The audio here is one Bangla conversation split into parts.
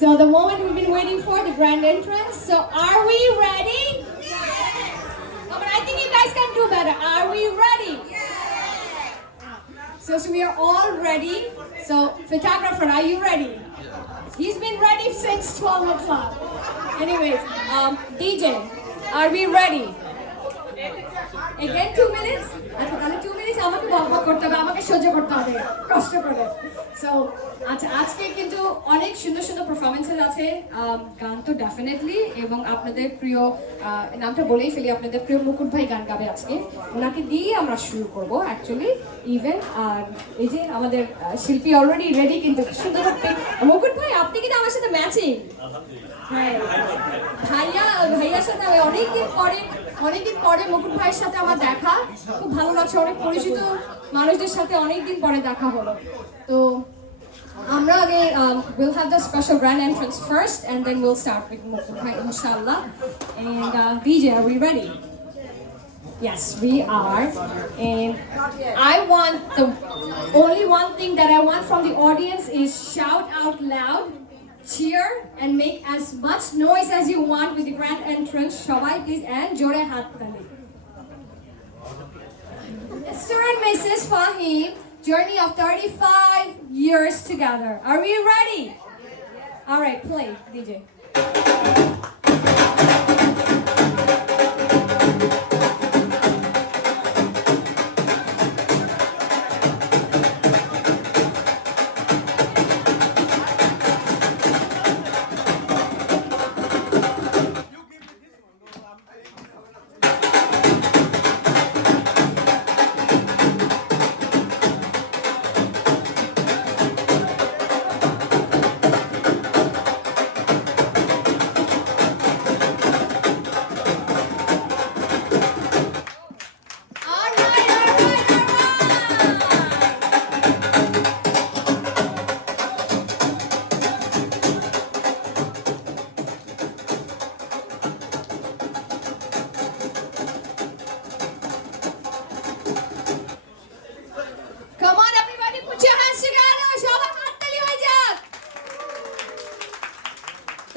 So the moment we've been waiting for, the grand entrance. So are we ready? But I think you guys can do better. Are we ready? So we are all ready. So photographer, are you ready? He's been ready since 12 o'clock. Anyways, DJ, are we ready? Again 2 minutes? আচ্ছা তাহলে 2 minutes আমাকে বকবক করতে হবে, আমাকে সহ্য করতে হবে কষ্ট করে। সো আচ্ছা আজকে কিন্তু অনেক সুন্দর সুন্দর পারফরমেন্সেস আছে, গান তো ডেফিনেটলি, এবং আপনাদের প্রিয় নামটা বলেই ফেলি, আপনাদের প্রিয় মুকুট ভাই গান গাবে আজকে। ওনাকে দিয়ে আমরা শুরু করব অ্যাকচুয়ালি ইভেন। আর এই যে আমাদের শিল্পী অলরেডি রেডি, কিন্তু সুন্দর মুকুট ভাই আপনি কিন্তু আমার সাথে ম্যাচিং। হ্যাঁ ভাইয়ার সাথে অনেকদিন পরে মুকুট ভাইয়ের সাথে আমার দেখা, খুব ভালো লাগছে। অনেক পরিচিত মানুষদের সাথে অনেকদিন পরে দেখা হলো। তো আমরা আগে we'll have the special grand entrance first and then we'll start with মুকুট ভাই inshallah. And DJ, are we ready? Yes, we are. And I want the only one thing that I want from the audience is shout out loud, cheer, and make as much noise as you want with the grand entrance. Shobai, please, and jore hat tali. Mr. and Mrs. Fahim, journey of 35 years together. Are we ready? All right, play, DJ.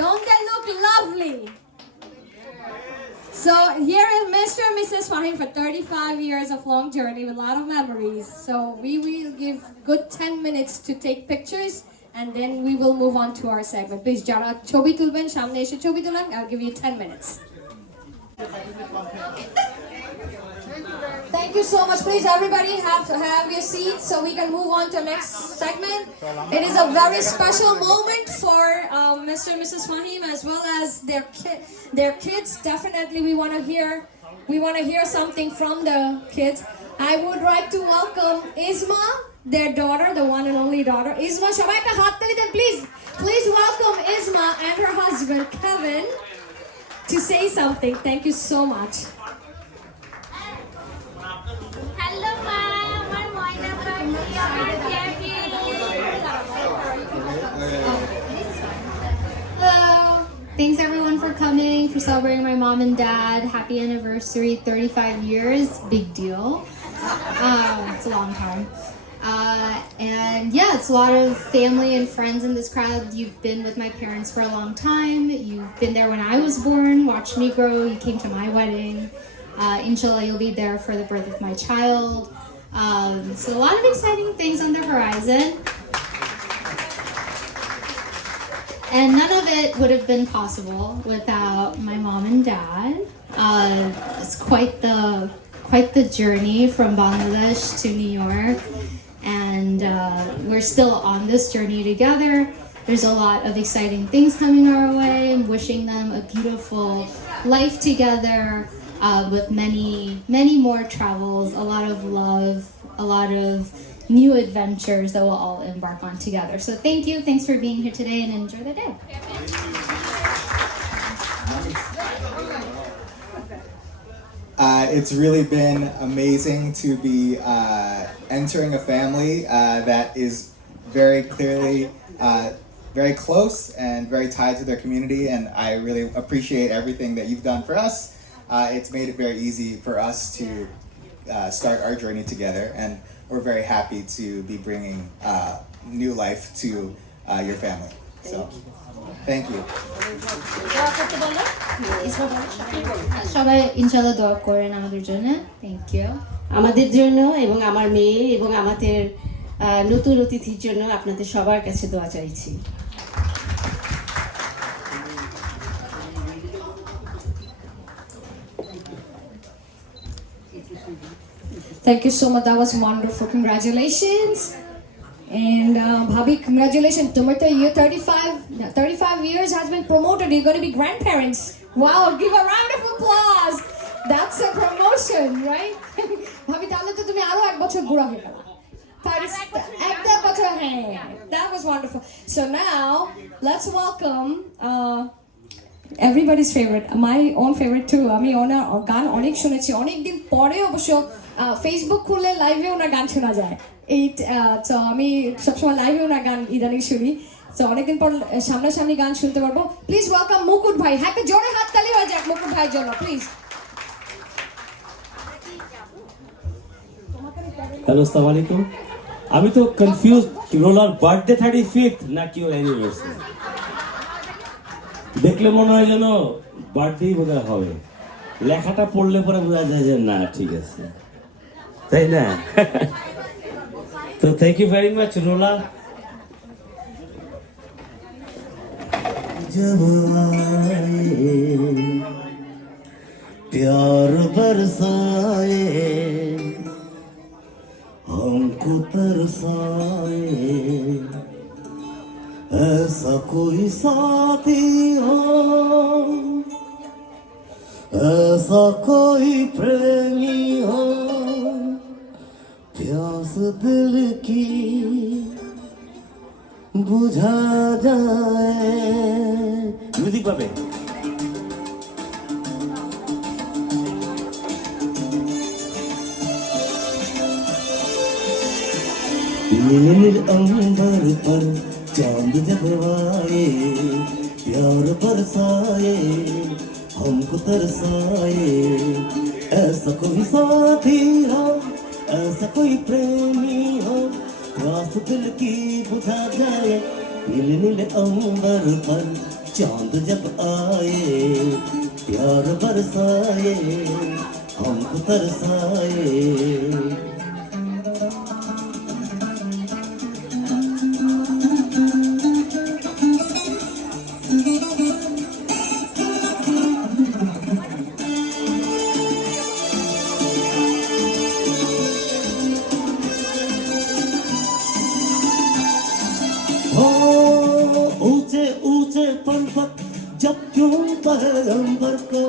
Don't they look lovely? So here is Mr. and Mrs. Fahim for 35 years of long journey with a lot of memories. So we will give good 10 minutes to take pictures and then we will move on to our segment. Please, jara chobi tulben, samne eshe chobi tulan. I'll give you 10 minutes. Thank you so much. Please, everybody have your seats so we can move on to the next segment. It is a very special moment for Mr. and Mrs. Fahim as well as their kids. Definitely, we want to hear something from the kids. I would like to welcome Isma, their daughter, the one and only daughter. Isma, shabai ekta hat tali den, please welcome Isma and her husband Kevin to say something. Thank you so much. Hello, ma'am. Hello. Thanks everyone for coming, for celebrating my mom and dad. Happy anniversary, 35 years. Big deal. It's a long time. And yeah, it's a lot of family and friends in this crowd. You've been with my parents for a long time. You've been there when I was born, watched me grow. You came to my wedding. Inshallah, you'll be there for the birth of my child. So a lot of exciting things on the horizon. And none of it would have been possible without my mom and dad. It's quite the journey from Bangladesh to New York. And we're still on this journey together. There's a lot of exciting things coming our way. I'm wishing them a beautiful life together. With many more travels, a lot of love, a lot of new adventures that we'll all embark on together. So thank you, thanks for being here today, and enjoy the day. It's really been amazing to be entering a family that is very clearly very close and very tied to their community, and I really appreciate everything that you've done for us. It's made it very easy for us to start our journey together, and we're very happy to be bringing new life to your family. So, thank you. সবাই ইনশাআল্লাহ দোয়া করেন আমাদের জন্য। Thank you. আমাদের জন্য এবং আমার মেয়ে এবং আমাদের নতুন অতিথির জন্য আপনাদের সবার কাছে দোয়া চাইছি। Thank you so much. That was wonderful. Congratulations. And Bhabhi, congratulations. Tomato, you're 35 years has been promoted. You're going to be grandparents. Wow, give a round of applause. That's a promotion, right? Bhabhi, তাহলে তো তুমি আরো এক বছর বুড়া হয়ে গেলা। একটা বছর, হ্যাঁ। That was wonderful. So now, let's welcome everybody's favorite, my own favorite too. আমি ওনার গান অনেক শুনেছি, অনেকদিন পরে অবশ্য ফেসবুক খুললে লাইভে ওনার গান শোনা যায়। এই তো আমি সবসময় লাইভে ওনার গান ইদানিং শুনি। তো অনেকদিন পর সামনাসামনি গান শুনতে পারবো। প্লিজ ওয়েলকাম মুকুট ভাই। হ্যাপি জোরে হাততালি হয়ে যাক মুকুট ভাইয়ের জন্য প্লিজ। হ্যালো, আসসালামু আলাইকুম। আমি তো কনফিউজ, রোলার বার্থডে 35th নাকি ওর অ্যানিভার্সারি। দেখলে মনে হয় যেন বার্থডেই বোধহয় হবে, লেখাটা পড়লে পরে বোঝা যায় যে না ঠিক আছে, তাই না? তো থ্যাংক ইউ ভেরি মাচ রোলা। जब आए प्यार बरसाए हमको तरसाए ऐसा कोई साथी हो ऐसा कोई प्रेमी हो प्यास दिल की बुझा जाए। মিউজিক পাবে। नील अंबर पर चांद जब आए प्यार बरसाए हमको तरसाए ऐसा कोई साथी हो ऐसा कोई प्रेमी हो प्यास दिल की बुझा जाए। नील नील अंबर पर चांद जब आए प्यार बरसाए हमको तरसाए। ऊंचे ऊंचे पर्वत जब चूमता है अंबर को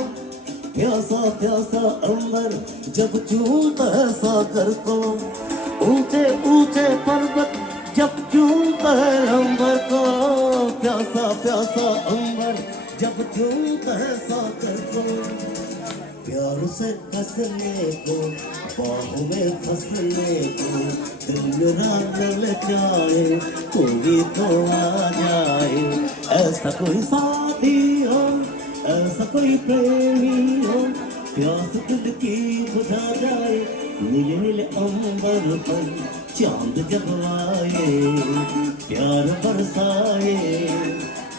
प्यासा प्यासा अंबर जब चूमता है सागर को। ऊंचे ऊंचे पर्वत जब चूमता है अंबर को प्यासा प्यासा अंबर जब चूमता है सागर को। प्यार से कसने को बाहों में फंसने को दिल मेरा दिल चाहे कोई तो आ जाए। ऐसा कोई साथी हो ऐसा कोई प्रेमी हो प्यास दिल की बुझा जाए। नीले नीले अंबर पर चांद जब आए प्यार बरसाए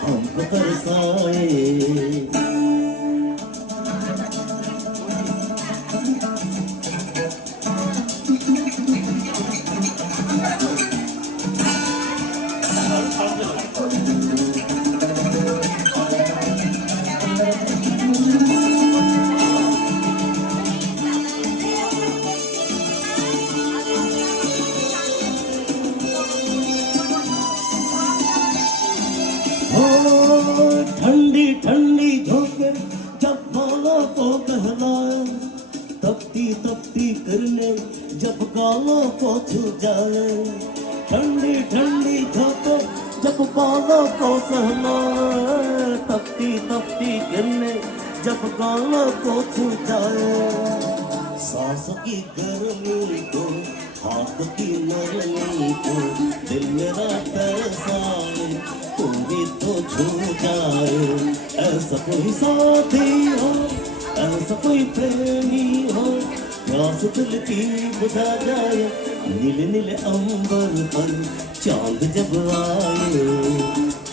हमको तरसाए। ठंडी ठंडी धूप जब बालों को बहलाए तपती तपती करने जब गालों को छू जाए। ठंडी ठंडी धूप जब बालों को सहलाए तपती तपती करने जब गालों को छू जाए। सांस की गर्मी को हाथ की नरमी को दिल मेरा तरसाए तू भी तो छू जाए। ऐसा कोई साथी हो ऐसा कोई प्रेमी हो प्यास दिल की बुझा जाए। नीले नीले अंबर पर चांद जब आए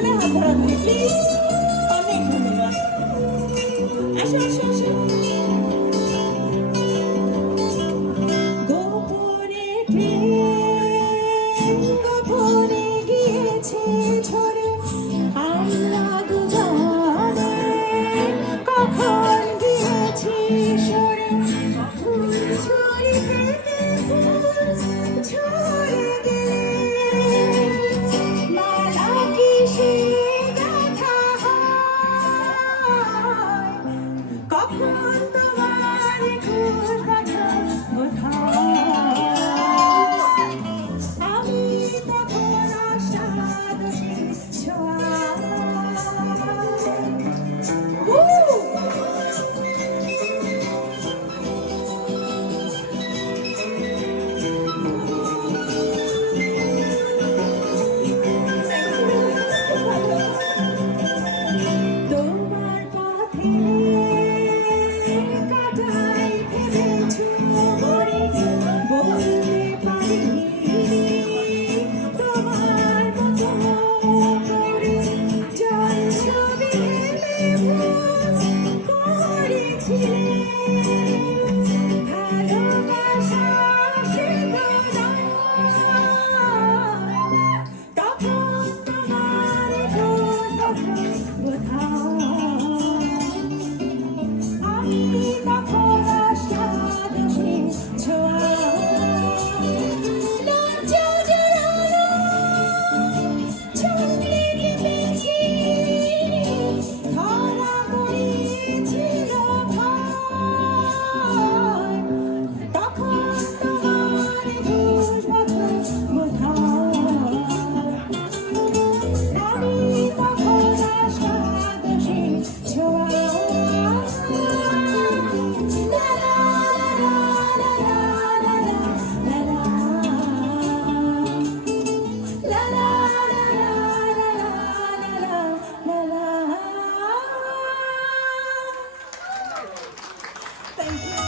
পিছনে হাত রাখবে প্লিজ অনেক ধন্যবাদ আসো আসো আসো গোপনে প্রেম গোপনে গিয়েছে ঝরে আমরা দুজনে কখন গিয়েছি সরে ফুল ঝরিতে ফুল ঝরে গেলে মালা কিসে গাঁথা হয় কখন তোমার খোঁজ পাঠাই কোথায় আমি তখন আশাদ ছোঁয়া তোমার পথে কাটাই ফেলেছো মরে বলতে পারিনি তোমার মতো করে জল ছবি করেছিলে ভালোবাসা সে তখন তোমার আমি তখন আশাদ ছোঁয়া লজ্জা জড়ানো চুলে কেঁপেছি ধরা পড়েছিল ভয় তখন তোমার 20 বছর বোধহয় আমি তখন আশাদ ছোঁয়া লা লা লা লা লা লা লা লা Thank you.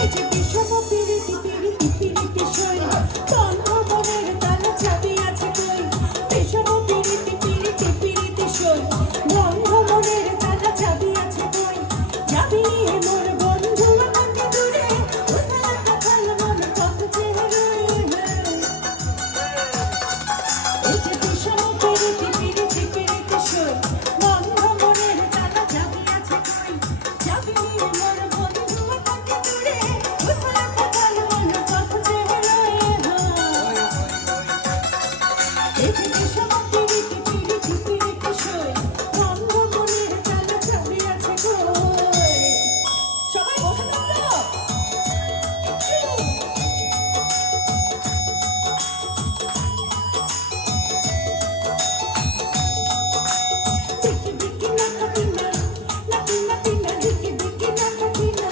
এই যে বিষম পিরিতি পিরিতি পিরিতি সই বন্ধ মনের তালা চাবি আছে কই বিষম পিরিতি পিরিতি পিরিতি সই বন্ধ মনের তালা চাবি আছে কই যাবি নিয়ে মোর বন্ধু আমাকে দূরে উঠালা কাঁঠাল মন কত চেয়ে এই যে বিষম পিরিতি পিরিতি পিরিতি সই বন্ধ মনের তালা চাবি আছে কই যাবি নিয়ে মোর বন্ধু আমাকে দূরে উঠালা কাঁঠাল মন কত চেয়ে এই যে বিষম পিরিতি পিরিতি পিরিতি সই বন্ধ মনের তালা চাবি আছে কই সবাই বসে থাকো Diki diki nakatina, natina tina, diki diki nakatina.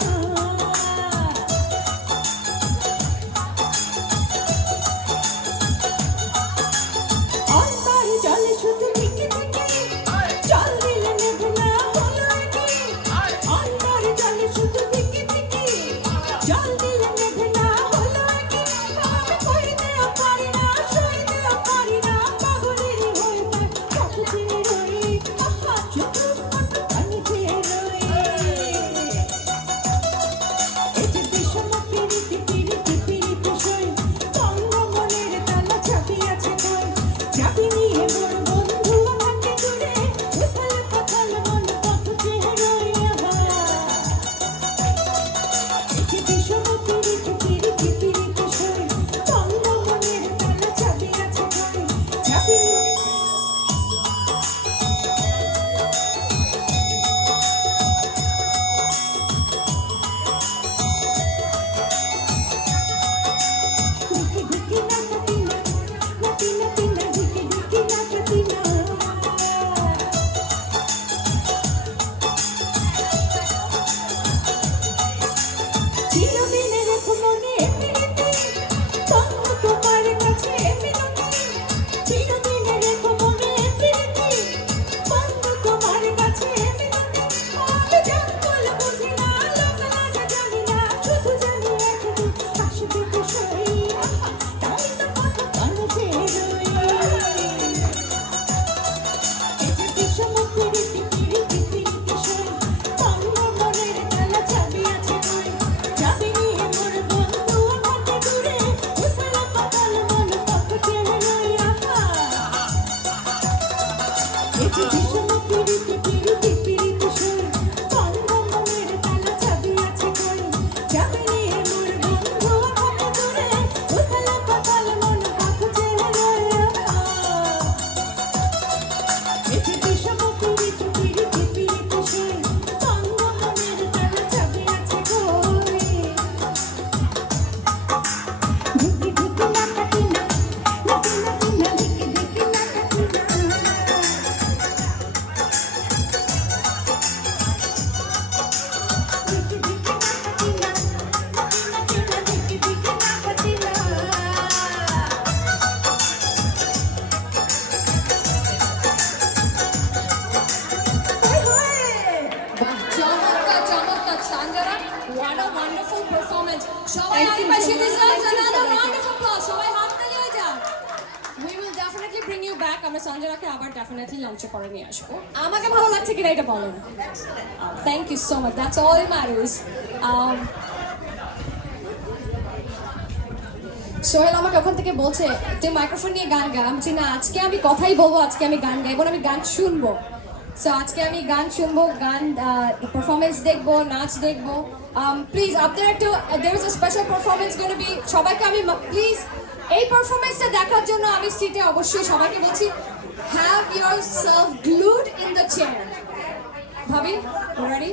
অন্তরে জলে শুধু diki diki, জল দিলে নেভে না হলো কি? অন্তরে জলে শুধু diki diki, জল দিলে নেভে না হলো কি? আমি কইতেও পারি না, সইতেও পারি না, পাগলেরই হয়ে তাই কত চেয়ে রই, আহা শুধু কত পানি চেয়ে রই। এই যে বিষম পিরিতি পিরিতি পিরিতি সই বন্ধ মনের তালা চাবি আছে কই চাবি নিয়ে মোর বন্ধু আমাকে দূরে উঠাল পাথাল মন কত চেয়ে রই আহা এই যে বিষম পিরিতি পিরিতি পিরিতি সই বন্ধ মনের তালা চাবি আছে কই চাবি Diki diki nakatina, natina tina, diki diki nakatina. সবাই Arifa, she deserves another round of applause. সবাই হাত তালিয়ে যান। We will definitely bring you back. আমরা সঞ্জনাকে আবার definitely লাঞ্চে করে নিয়ে আসবো। আমাকে ভালো লাগছে কিনা এটা বলেন। Thank you so much. That's all that matters. Sohel আমাকে ওখান থেকে বলছে তুই মাইক্রোফোন নিয়ে গান গা। আমি বলছি না, আজকে আমি কথাই বলবো, আজকে আমি গান গাইবো না, আমি গান শুনবো। সো আজকে আমি গান শুনবো, গান পারফরমেন্স দেখবো, নাচ দেখবো। প্লিজ আপনারা একটু, there is a special performance going to be, সবাইকে আমি প্লিজ এই পারফরমেন্সটা দেখার জন্য আমি সিটে অবশ্যই সবাইকে বলছি have yourself glued in the chair. ভাবি, ready?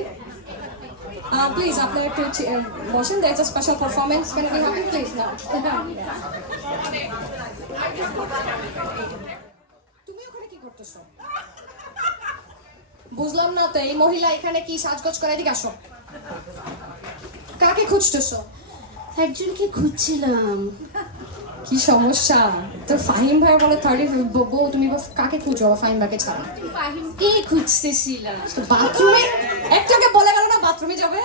Please, আপনারা একটু বসেন, there is a special performance going to be happening, please now. তুমি ওখানে কি করতেছো? বুঝলাম না তো, এই মহিলা এখানে কি সাজগোজ করে? এদিকে আসো। কাকে খুঁজতেছো? একজনকে খুঁজছিলাম। কি সমস্যা তোর? ফাহিম ভাই বলে 30 বউ, তুমি কাকে খুঁজো ফাহিম ভাইকে ছাড়া? ফাহিমকে খুঁজতেছিলাম। তো বাথরুমে একটাকে বলে গেল না বাথরুমে যাবে?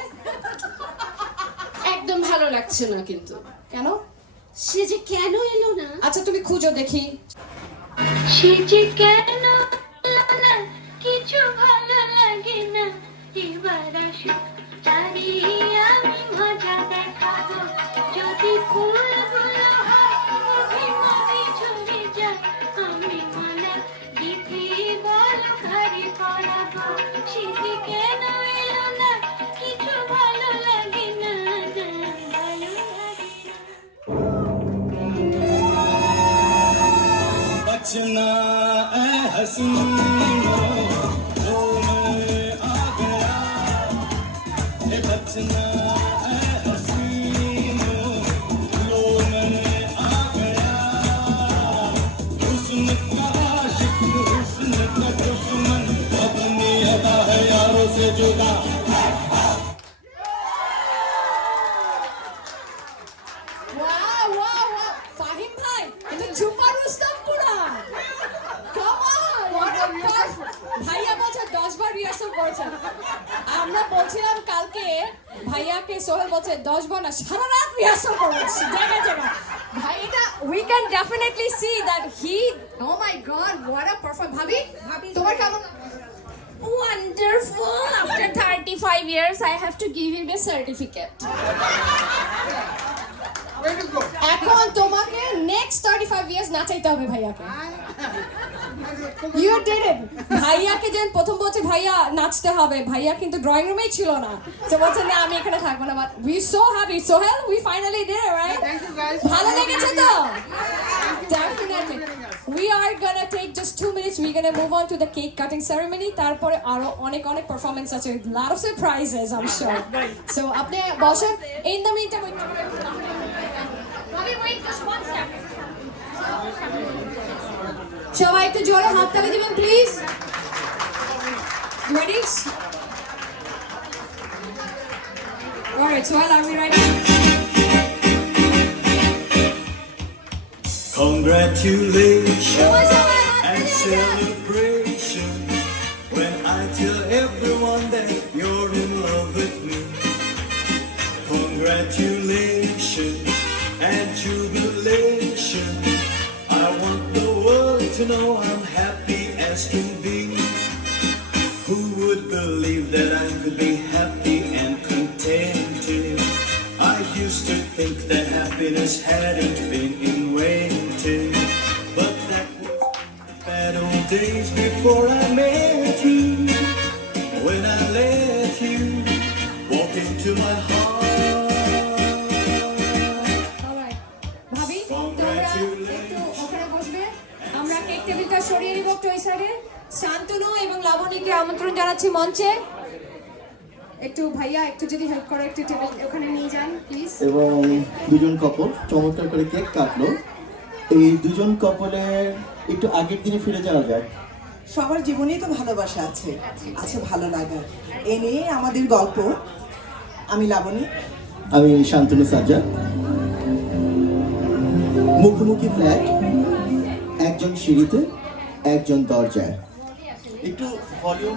একদম ভালো লাগছে না কিন্তু। কেন? সে যে কেন এলো না? আচ্ছা তুমি খুঁজো দেখি। সে যে কেন এলো না, কিছু ভালো লাগে না, এবার আসো চারি আমি মজা দেখাবো, যদি ফুলগুলো হয় মুখে মুখে ঝরে যায়, আমি মালা গিথি বল ঘরে পড়াবো, সে যে কেন এলো না, কিছু ভালো লাগে না, ভালো লাগে না। बचना ऐ हसीनो जो मैं आ गया, ये बचना ऐ हसीनो लो मैं आ गया, हुस्न का आशिक हुस्न का दुश्मन, अपनी अदा है यारों से जुदा। Wow, wow, wow. ফাহিম ভাই, এটা সুপার রুস্তম পুরা। Come on, what a perfect. ভাইয়া বলছে 10 বার রিহার্সাল করেছে। আমরা বলছিলাম কালকে ভাইয়াকে, সোহেল বলছে 10 বার না, সারা রাত রিহার্সাল করেছে জায়গায় জায়গায়। ভাই এটা we can definitely see that he, oh my god, what a perfect. ভাবি তোমার কেমন? Wonderful. After 35 years, I have to give him a certificate. এখন তোমাকে নেক্সট 35 ইয়ার্স নাচাইতে হবে ভাইয়াকে। You did it. ভাইয়াকে যেন প্রথম বলছে ভাইয়া নাচতে হবে, ভাইয়া কিন্তু ড্রয়িং রুমেই ছিল না, তো বলছে না আমি এখানে থাকবো না। But we so happy Sohel, we finally did it, right? ভালো লেগেছে তো? Definitely. We are gonna take just 2 minutes. We're gonna move on to the cake cutting ceremony. তারপরে আরো অনেক অনেক পারফরম্যান্স আছে, lot of surprises, I'm sure. So আপনি বসেন, in the meantime wait just one second. সবাই একটু জোরে হাততালি দিবেন please. Ready? Alright, so are we ready? Congratulations and celebration when I tell everyone that you're in love with me. Congratulations and jubilation. I want the world to know I'm happy as can be. Who would believe that I could be happy and contented? I used to think that happiness hadn't been invented, but that was bad old days before I met you. When I let you walk into my heart. Alright. ভাবি তোমরা একটু ওখানে বসবে, আমরা কেক টেবিলটা সরিয়ে নিব একটু এই সাইডে। শান্তনু এবং লাবণীকে আমন্ত্রণ জানাচ্ছি মঞ্চে। একটু ভাইয়া একটু যদি হেল্প করো, একটু টেবিল ওখানে নিয়ে যান প্লিজ। এবং দুজন কাপল চমৎকার করে কেক কাটলো। এই দুজন কাপলের একটু আগের দিনে ফিরে যাওয়া যাক। সবার জীবনেই তো ভালোবাসা আছে, আছে ভালো লাগা। এ নিয়ে আমাদের গল্প। আমি লাবণী, আমি শান্তনু সাজ্জাদ। মুখোমুখি ফ্ল্যাট, একজন সিঁড়িতে, একজন দরজায়। একটু ভলিউম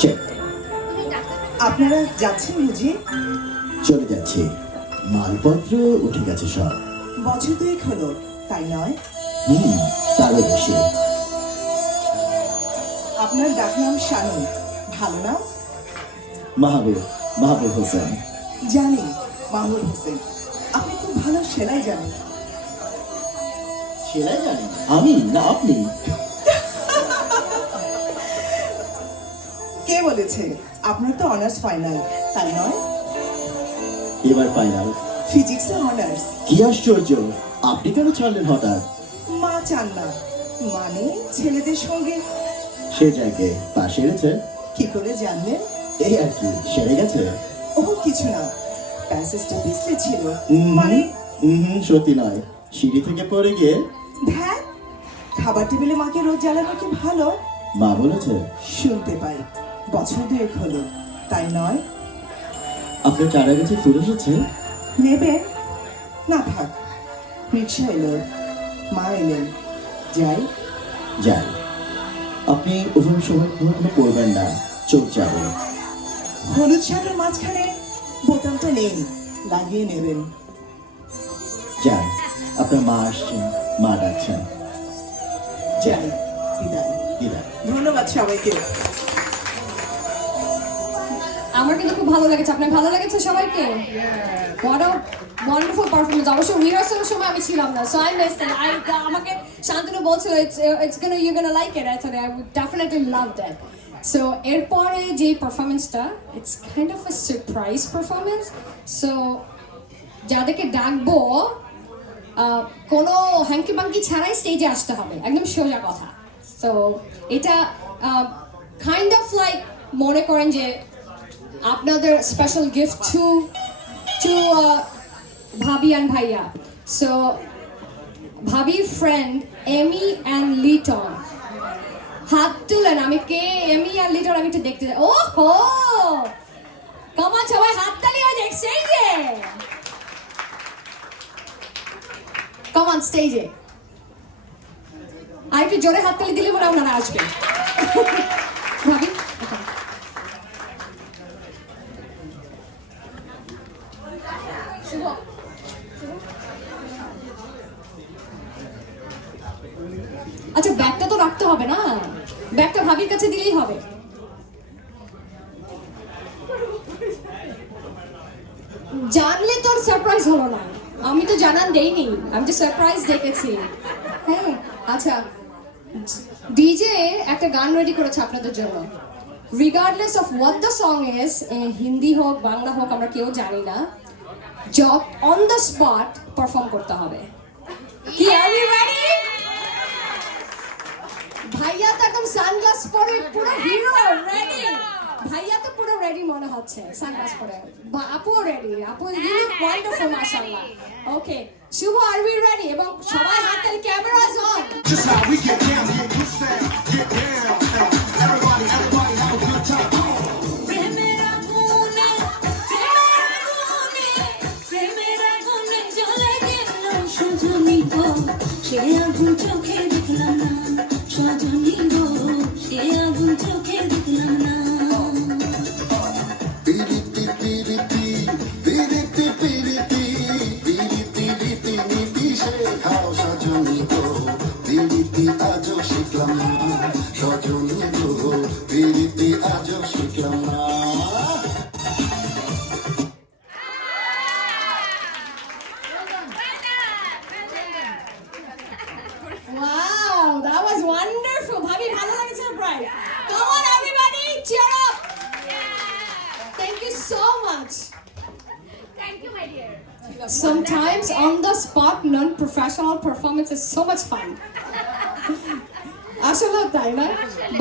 চেক। আপনারা যাচ্ছেন বুঝি? চলে যাচ্ছি, মালপত্র উঠে গেছে সব। বছর দুয়েক হলো, তাই নয়? তারও বেশি। আপনার ডাকনাম শানু, ভালো নাম? মাহবুব হোসেন। জানি, মাহবুব হোসেন। আপনি খুব ভালো সেলাই জানেন। সেলাই জানেন? আমি না আপনি? কে বলেছে? আপনার তো অনার্স ফাইনাল, তাই নয়? এবার ফাইনাল। ফিজিক্সে অনার্স। কি আশ্চর্য, আপনি কেন ছাড়লেন হঠাৎ? মা চান না, মানে ছেলেদের সঙ্গে। সে জায়গায় পা সেরেছে? কি করে জানলেন? এই আর কি, সেরে গেছে। ও কিছু না, প্যাসেজটা পিছলে ছিল। হুম, মানে সত্যি নয়, সিঁড়ি থেকে পড়ে গিয়ে। ধ্যান, খাবার টেবিলে মাকে রোজ জ্বালানো কি ভালো? মা বলেছে? শুনতে পাই, বছর দুয়েক হলো, তাই নয়? আপনার চারা গাছে ফুল এসেছে? নেবেন? না থাক, রিক্সা এলো, মা এলেন, যাই। যাই। আপনি ওভাবে সময় কোনো পড়বেন না, চোখ যাবে। হলুদ শার্টের মাঝখানে বোতামটা নেই, লাগিয়ে নেবেন। যান, আপনার মা আসছেন, মা ডাকছেন। যাই, বিদায়। বিদায়। ধন্যবাদ সবাইকে। আমার কিন্তু খুব ভালো লেগেছে। আপনার ভালো লেগেছে সবাইকে? What a wonderful performance. অবশ্য রিহার্সালের সময় আমি ছিলাম না, so I missed it. আমাকে শান্তনু বলছিল you're gonna like it. I said I would definitely love that. So এরপরে যে পারফরমেন্সটা, it's kind of a surprise performance. So যাদেরকে ডাকবো কোনো হ্যাঙ্কি বাঙ্কি ছাড়াই স্টেজে আসতে হবে, একদম সোজা কথা। সো এটা কাইন্ড অফ লাইক মনে করেন যে আপনাদের স্পেশাল গিফট টু ভাবি অ্যান্ড ভাইয়া। সো ভাবি ফ্রেন্ড এমি অ্যান্ড লিটন, হাত তুলেন। আমি কে এমি আর লিটন আমি একটু দেখতে চাই। ও হো, কমান সবাই হাত তালিয়ে দেখছে এই যে। Come on stage এ। আর একটু জোরে হাততালি দিলে মনে হয় ওনারা আসবে। ভাবি আচ্ছা, ব্যাগটা তো রাখতে হবে না, ব্যাগটা ভাবির কাছে দিলেই হবে। জানলে তোর সারপ্রাইজ হলো না, আমি তো জানান দেইনি, আমি তো সারপ্রাইজ দেখেছি। হ্যাঁ আচ্ছা, ডিজে একটা গান রেডি করেছে আপনাদের জন্য, regardless of what the song is, Hindi হোক বাংলা হোক আমরা কেউ জানি না, অন দ্য স্পট পারফর্ম করতে হবে। কি আর ইউ রেডি? ভাইয়া তো একদম সানগ্লাস পরে পুরো হিরো রেডি। ভাইয়া তো পুরো রেডি মনে হচ্ছে সানগ্লাস পরে। আপুও রেডি, আপু ইউ লুক ওয়ান্ডারফুল মাশাআল্লাহ। ওকে শুভ, আর উই রেডি? এবং সবাই হাতে cameras on. Just how we get down, get pushed down, get down. Everybody have a good time. Come on. প্রেমের আগুনে জ্বলে গেল সজনী গো, সে আগুন চোখে দেখলাম না, সজনী গো সে আগুন চোখে দেখলাম না। আজও শিখলাম না, সজনী গো প্রীতি আজও শিখলাম না। Wow, that was wonderful. ভাবি ভালো লেগেছে প্রায়? Come on everybody, cheer up. Thank you so much. Thank you, my dear. Sometimes on the spot non-professional performance is so much fun. আসলে তাই না?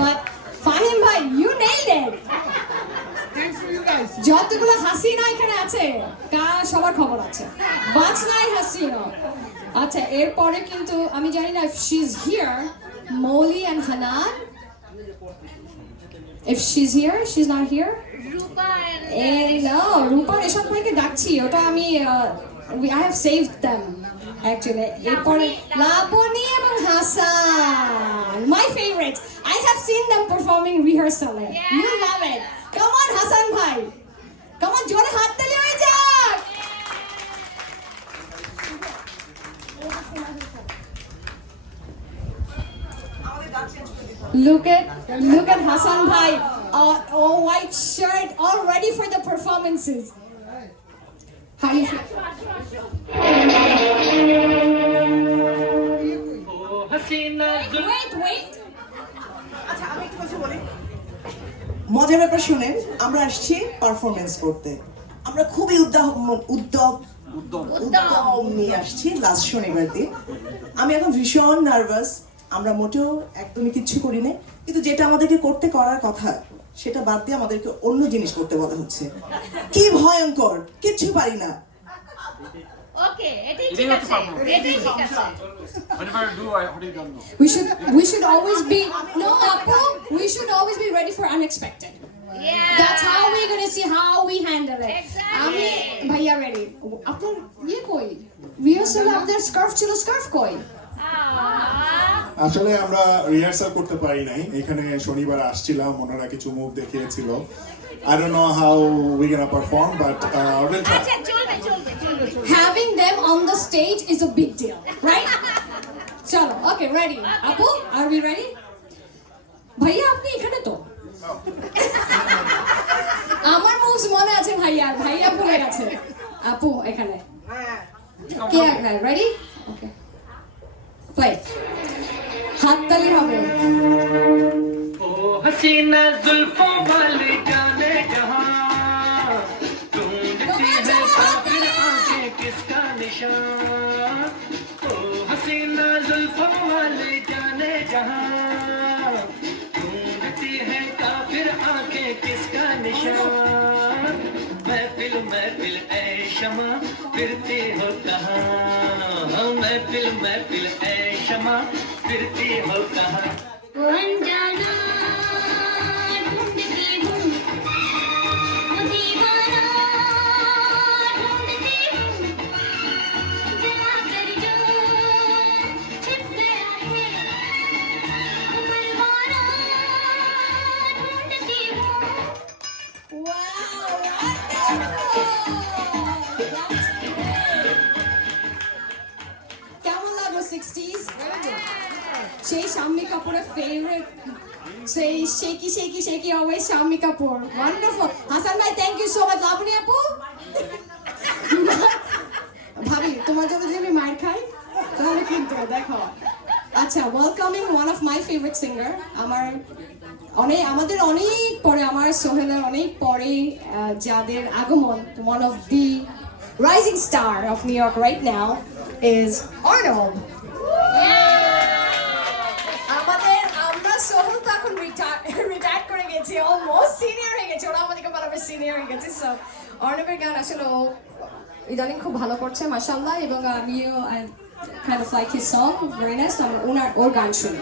But ফাহিম ভাই, you nailed it. Thanks for you guys. যতগুলো হাসিনা এখানে আছে, সবার খবর আছে, বাঁচ নাই হাসিনা। আচ্ছা, এরপরে কিন্তু আমি জানি না if she's here, Molly and Hanan. If she's here, she's not here. Rupa and এই না, রূপার এসব ভাইকে ডাকছি, ওটা আমি I have saved them. Actually এরপরে লাবণী এবং Hasan my favourite I have seen them performing রিহার্সালে you love it come on Hasan ভাই কাম অন জোরে হাততালি হয়ে যাক Look at Hassan Bhai, all white shirt, all ready for the performances. How do you feel? Wait. আচ্ছা আমি একটু কথা বলি মজার ব্যাপার শুনেন আমরা আসছি পারফরমেন্স করতে আমরা খুবই উদ্যম নিয়ে আসছি লাস্ট শনিবার দিন আমি এখন ভীষণ নার্ভাস আমরা মোটেও একদমই কিচ্ছু করি না কিন্তু যেটা আমাদেরকে করার কথা সেটা বাদ দিয়ে আমাদেরকে অন্য জিনিস করতে বলা হচ্ছে কি ভয়ঙ্কর কিচ্ছু পারি না ওকে এটাই ঠিক আছে এটাই ঠিক আছে We should always be Appu. We should always be ready for unexpected. Yeah. That's how we're gonna see how we handle it. Exactly. Bhaiya ready. আপনার কই রিহার্সাল আপনাদের স্কার্ফ কই আসলে আমরা রিহার্সাল করতে পারি নাই এখানে শনিবার আসছিলাম ওনারা কিছু মুভ দেখিয়েছিল I don't know how we're gonna perform but we'll try. আচ্ছা চলবে Having them on the stage is a big deal, right? Chalo, okay, ready. Appu, are we ready? ভাইয়া আপনি এখানে তো আমার মুভস মনে আছে ভাইয়া ভুলে গেছে আপু এখানে কে আগে রেডি ওকে প্লে হাততালি হবে ओ हसीना जुल्फों वाली जाने जहां ढूंढती है काफिर आंखें किसका निशान ओ हसीना जुल्फों वाली जाने जहां ढूंढती है काफिर आंखें किसका निशान महफिल ऐ शमा फिरती हो कहां महफिल ऐ शमा फिरती हो कहां वो अनजाना ढूंढती हूँ वो दीवाना ढूंढती हूँ जला कर जो छिप गया है वो परवाना ढूंढती हूँ Wow, wonderful! That's great. কেমন লাগলো 60s? সেই শাম্মী কাপুরের ফেভারিট সেই shaky always Shammi Kapoor wonderful Hasan ভাই thank you so much Laboni আপু ভাবি তোমার জন্য যদি আমি মার খাই তাহলে কিন্তু দেখো আচ্ছা welcoming one of my favourite singer আমাদের অনেক পরে আমার সোহেলের অনেক পরে যাদের আগমন one of the rising star of new York right now is Arnold আমরা সোহেল তো এখন রিটায়ার করে গেছি অলমোস্ট সিনিয়র হয়ে গেছি ওরা আমাদেরকে বলাবে সিনিয়র হয়ে গেছে সো অর্ণবের গান আসলে ও ইদানিং খুব ভালো করছে মাশাআল্লাহ এবং আমিও I kind of like his song very nice ওর গান শুনি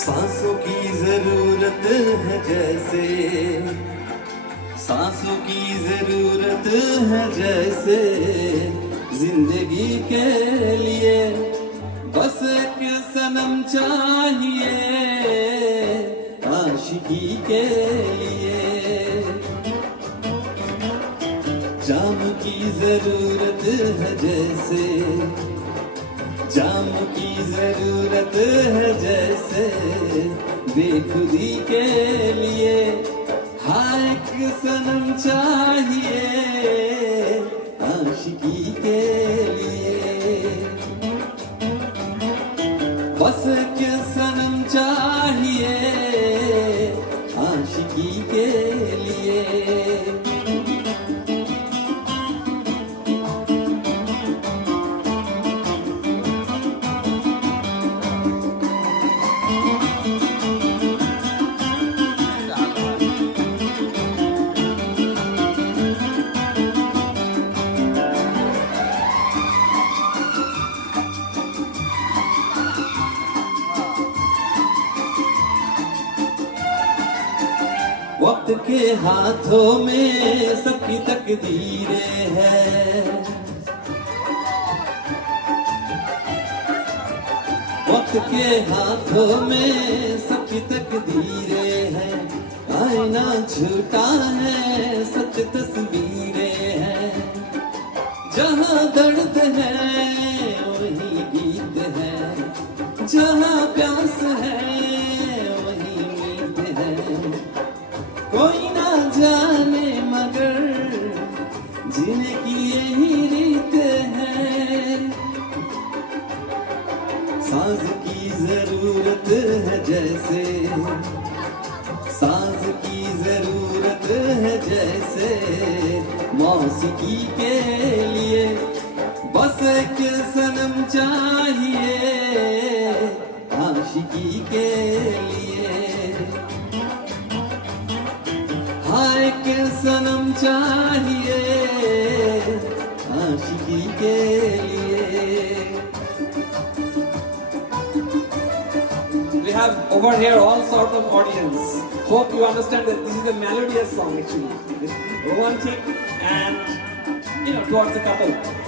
सांसों की जरूरत है जैसे सांसों की जरूरत है जैसे जिंदगी के लिए बस एक सनम चाहिए आशिकी के लिए जाम की जरूरत है जैसे जाम की जरूरत है जैसे बेखुदी के लिए हाय एक सनम चाहिए आशिकी के लिए बस एक सनम चाहिए आशिकी के लिए वक्त के हाथों में सबकी तकदीरें हैं वक्त के हाथों में सबकी तकदीरें हैं आईना झूठा है सच तस्वीरें हैं जहाँ दर्द है वही गीत है जहाँ प्यास है वही मीत है कोई ना जाने मगर जीने की यही रीत है साज की जरूरत है जैसे साज की जरूरत है जैसे मौसीकी के लिए बस एक सनम चाहिए आशिकी के लिए हाय के सनम चाहिए आशिकी के लिए We have over here all sorts of audience. Hope you understand that this is a melodious song actually. It's romantic and towards the couple.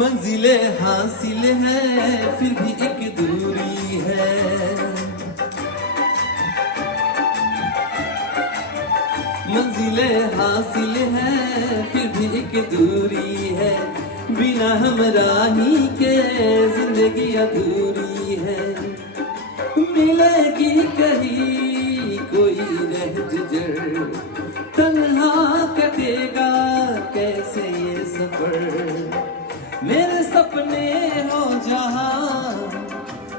मंजिले हासिल है फिर भी एक दूरी है मंजिले हासिल है फिर भी एक दूरी है बिना हमराही के जिंदगी अधूरी है मिलेगी कहीं कोई रह गुजर तन्हा कटेगा कैसे ये सफर मेरे सपने हो जहां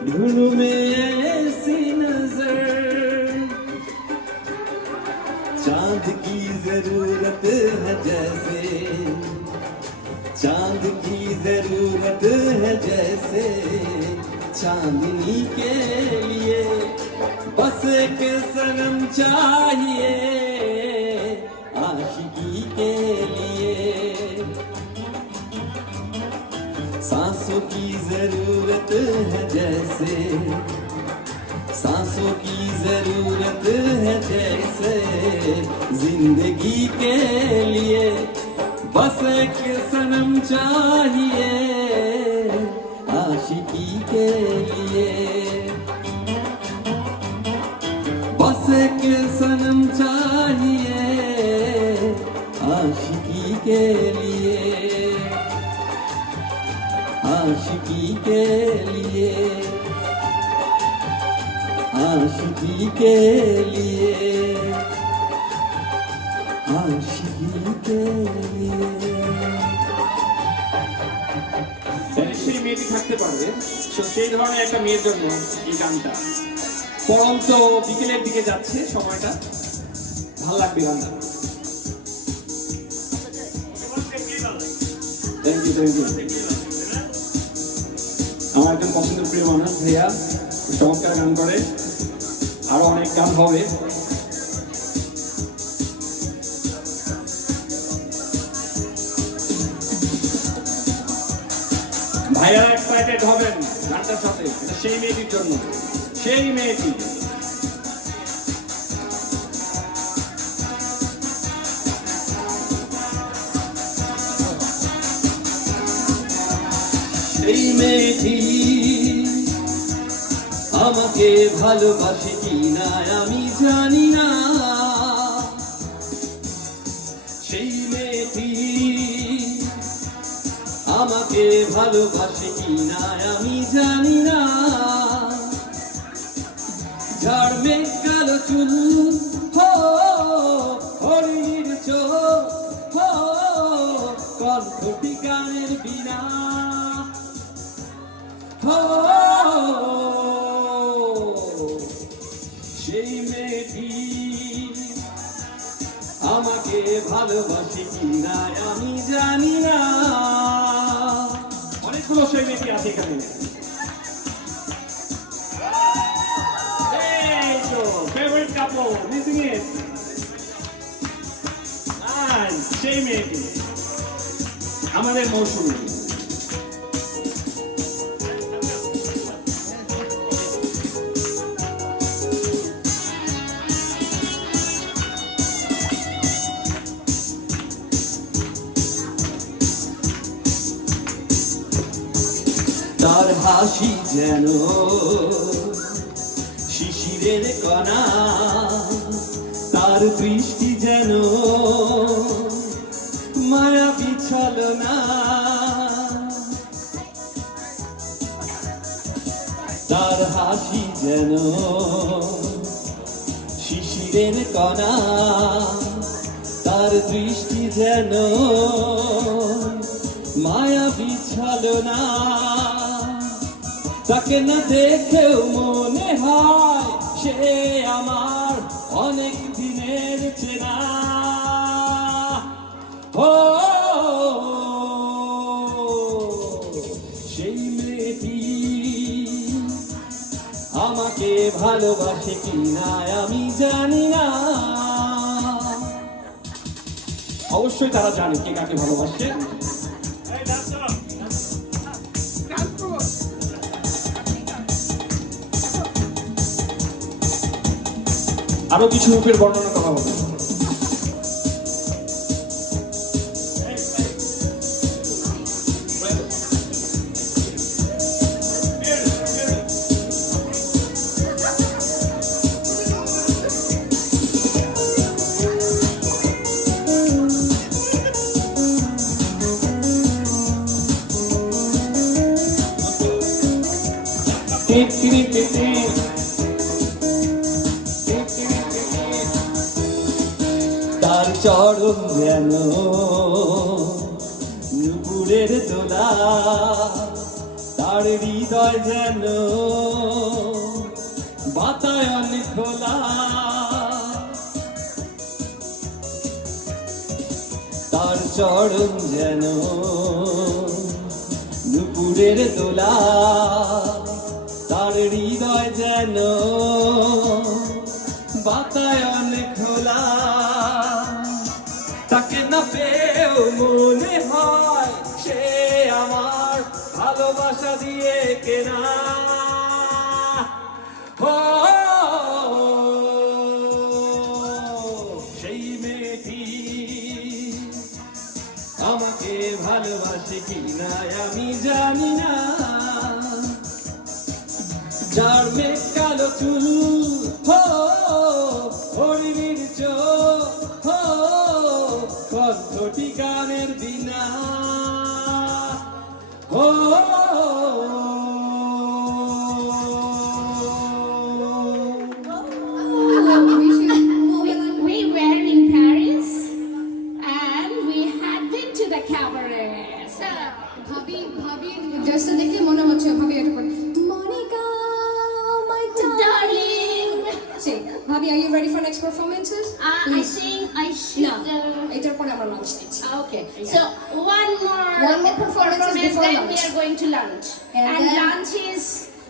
ढूंढूं में ऐसी नजर चांद की जरूरत है जैसे चांद की जरूरत है जैसे चांदनी के लिए बस एक सनम चाहिए आशिकी के लिए सांसों की जरूरत है जैसे सांसों की जरूरत है जैसे जिंदगी के लिए बस एक सनम चाहिए आशिकी के लिए बस एक सनम चाहिए आशिकी के लिए आशिकी के लिए आशिकी के लिए आशिकी के लिए সেই মেয়েটি থাকতে পারবে সেই ধরনের একটা মেয়ের জন্য এই গানটা পরন্ত বিকেলের দিকে যাচ্ছে সময়টা ভালো লাগবে গানটা থ্যাংক ইউ আমার একজন পছন্দের প্রিয় মানুষ ভাইয়া চমৎকার গান করে আরো অনেক গান হবে ভাইয়া এক্সাইটেড হবেন গানটার সাথে এটা সেই মেয়েটির জন্য সেই মেয়েটি সেই মেয়েটি আমাকে ভালোবাসে কিনা আমি জানি না সেই মেয়েটি আমাকে ভালোবাসে কিনা আমি জানি না ঝাড় মেঘ কালো চুল হো হরিণীর চোখ হো কণ্ঠটি গানের বিনা হো সেই মেয়েটি আমাকে ভালোবাসে কিনা আমি জানি না অনেকগুলো সেই মেয়েটি আছে এখানে favorite couple missing it and সেই মেয়েটি আমাদের মৌসুমী তার হাসি যেন শিশিরের কণা তার দৃষ্টি যেন মায়া বিছলনা তার হাসি যেন শিশিরের কণা তার দৃষ্টি যেন মায়া বিছলনা তাকে না দেখেও মনে হয় সে আমার অনেক দিনের চেনা ও সেই মেয়েটি আমাকে ভালোবাসে কিনা আমি জানি না অবশ্যই তারা জানে কে কাকে ভালোবাসে আরো কিছু রূপের বর্ণনা করা হবে তার চরণ যেন নুপুরের দোলা তার হৃদয় যেন বাতায়ন খোলা তার চরণ যেন নুপুরের দোলা তার হৃদয় যেন বাতায়ন খোলা তাকে না পেয়েও মনে হয় সে আমার ভালোবাসা দিয়ে কেনা ও সেই মেয়েটি আমাকে ভালোবাসে কিনা আমি জানি না যার মেঘ কালো চুল হো হরিণীর চোখ হো কণ্ঠটি গানের বিনা হো We were in Paris and we had been to the cabaret. So, ভাবি ড্রেসটা দেখে মনে হচ্ছে ভাবি এটা করে মনিকা মাই darling, See, Bhabhi, are you ready for next performances? I think I should. No, এটার পরে আমরা লাঞ্চ দিচ্ছি Okay, so one more performance before then lunch. we are going to lunch. And And then- lunch is,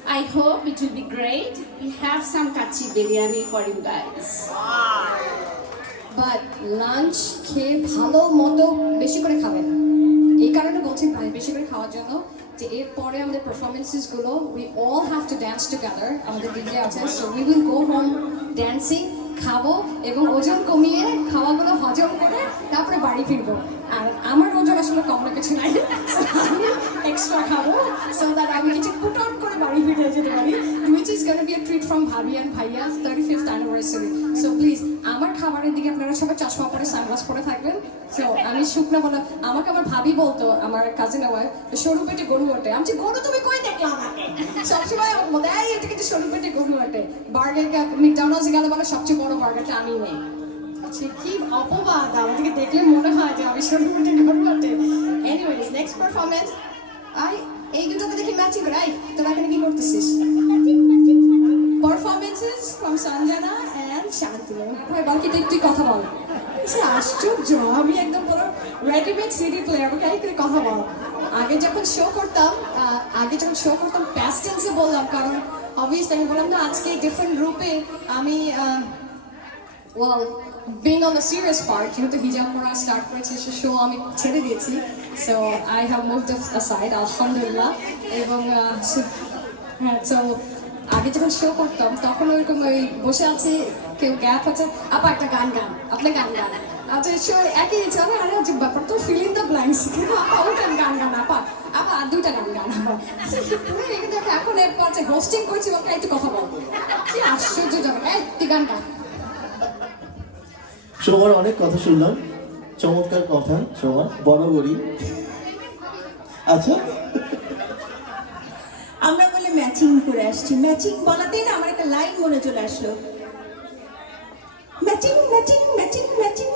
I hope it will be great. We have some kachi biryani for you guys. But lunch খেয়ে ভালো মতো বেশি করে খাবেন এই কারণে বলছি ভাই বেশি করে খাওয়ার জন্য যে এরপরে আমাদের পারফরমেন্সেস গুলো we all have to dance together আমাদের ডিজে আছে so we will go home dancing খাবো এবং ওজন কমিয়ে খাওয়াগুলো হজম করে তারপরে বাড়ি ফিরবো আর আমার ওজন আসলে কম কিছু নাই এক্সট্রা খাবো সো দ্যাট আমি কিছু পুট অন করে বাড়ি ফিরে যেতে পারি, which is gonna be a treat from ভাবি and ভাইয়া's 35th anniversary. So please আমার খাবারের দিকে আপনারা সবাই চশমা পরে সানগ্লাস পরে থাকবেন। সো আমি শুকনো বলো, আমাকে আমার ভাবি বলতো, আমার কাজিন আমার, সরু পেটে গরু ওঠে। আমি বলছি, গরু তুমি কই দেখলাম আমাকে? সবসময় আমাকে বলতে, এই এটা কিন্তু সরু পেটে গরু ওঠে। বার্গার ম্যাকডোনাল্ডসে গেলে বলে সবচেয়ে বড় বার্গারটা আমি নেই। আচ্ছা কি অপবাদ, আমাদেরকে দেখলে মনে হয় যে আমি সরু পেটে গরু ওঠে। এনিওয়েজ নেক্সট পারফরমেন্স, এই দুটোকে দেখি ম্যাচিং করে। তোরা এখানে কি করতেছিস? Performances from Sanjana and Shantini. ভাই বাকি তুই কথা বল। সে আশ্চর্য, আমি একদম পুরো রেডিমেড সিডি প্লেয়ার, ওকে করে কথা বল। আগে যখন শো করতাম প্যাস্ট টেন্সে বললাম, কারণ অবভিয়াসলি আমি বললাম না আজকে ডিফারেন্ট গ্রুপে আমি well being on the serious part, যেহেতু হিজাব পরা স্টার্ট করেছি, সে শো আমি ছেড়ে দিয়েছি। So I have moved aside আলহামদুলিল্লাহ। এবং হ্যাঁ, সো আগে যখন শো করতাম তখন ওইরকম ওই বসে আছে, কেউ গ্যাপ আছে, আপা একটা গান গান, আপনি গান গান। আচ্ছা শো একই চলে, আরে যে ব্যাপার তো ফিল ইন দ্য ব্ল্যাঙ্কস, আপা ওইটা গান গান, আপা আপা আর দুইটা গান গান। পুরো রেখে দেখো এখন এরপর আছে হোস্টিং করছি, ওকে একটু কথা বলবো। কি আশ্চর্যজনক, এই তুই গান গান। সোমার অনেক কথা শুনলাম, চমৎকার কথা সোমা, বরাবরই। আচ্ছা আমরা বলে ম্যাচিং করে আসছি, ম্যাচিং বলাতেই না আমার একটা লাইন মনে চলে আসলো, ম্যাচিং ম্যাচিং ম্যাচিং ম্যাচিং।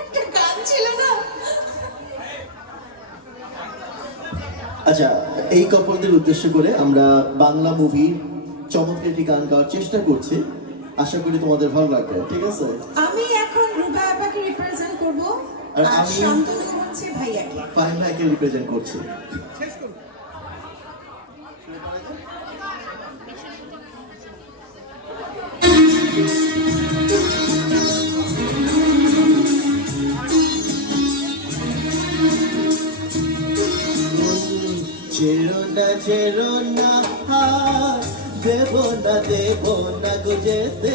একটা গান ছিল না? আচ্ছা, এই কাপলদের উদ্দেশ্য করে আমরা বাংলা মুভির চমৎকার একটি গান গাওয়ার চেষ্টা করছি, আশা করি তোমাদের ভালো লাগবে, ঠিক আছে? আমি এখন রুবা আপাকে রিপ্রেজেন্ট করব, আর আর আমি শান্তনু হচ্ছে ভাইয়াকে। ফাহিম ভাইকে রিপ্রেজেন্ট করছি। ছেড়ো না হাত, দেব না গো যেতে,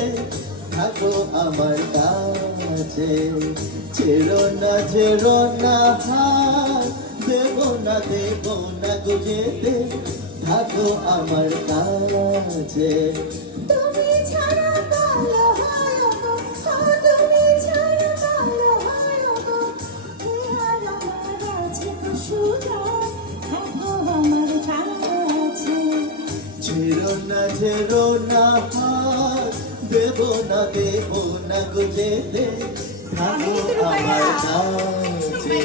থাকো আমার কাছে। ছেড়ো না হাত, দেব না গো যেতে, থাকো আমার কাছে। তুমি ছাড়া ভালো হয় গো, তুমি ছাড়া ভালো হয় গো, আর আমার আছে তো সুজা, থাকো আমার কাছে। ছেড়ো না হাত, দেব না গো যেতে, থাকো আমার কাছে।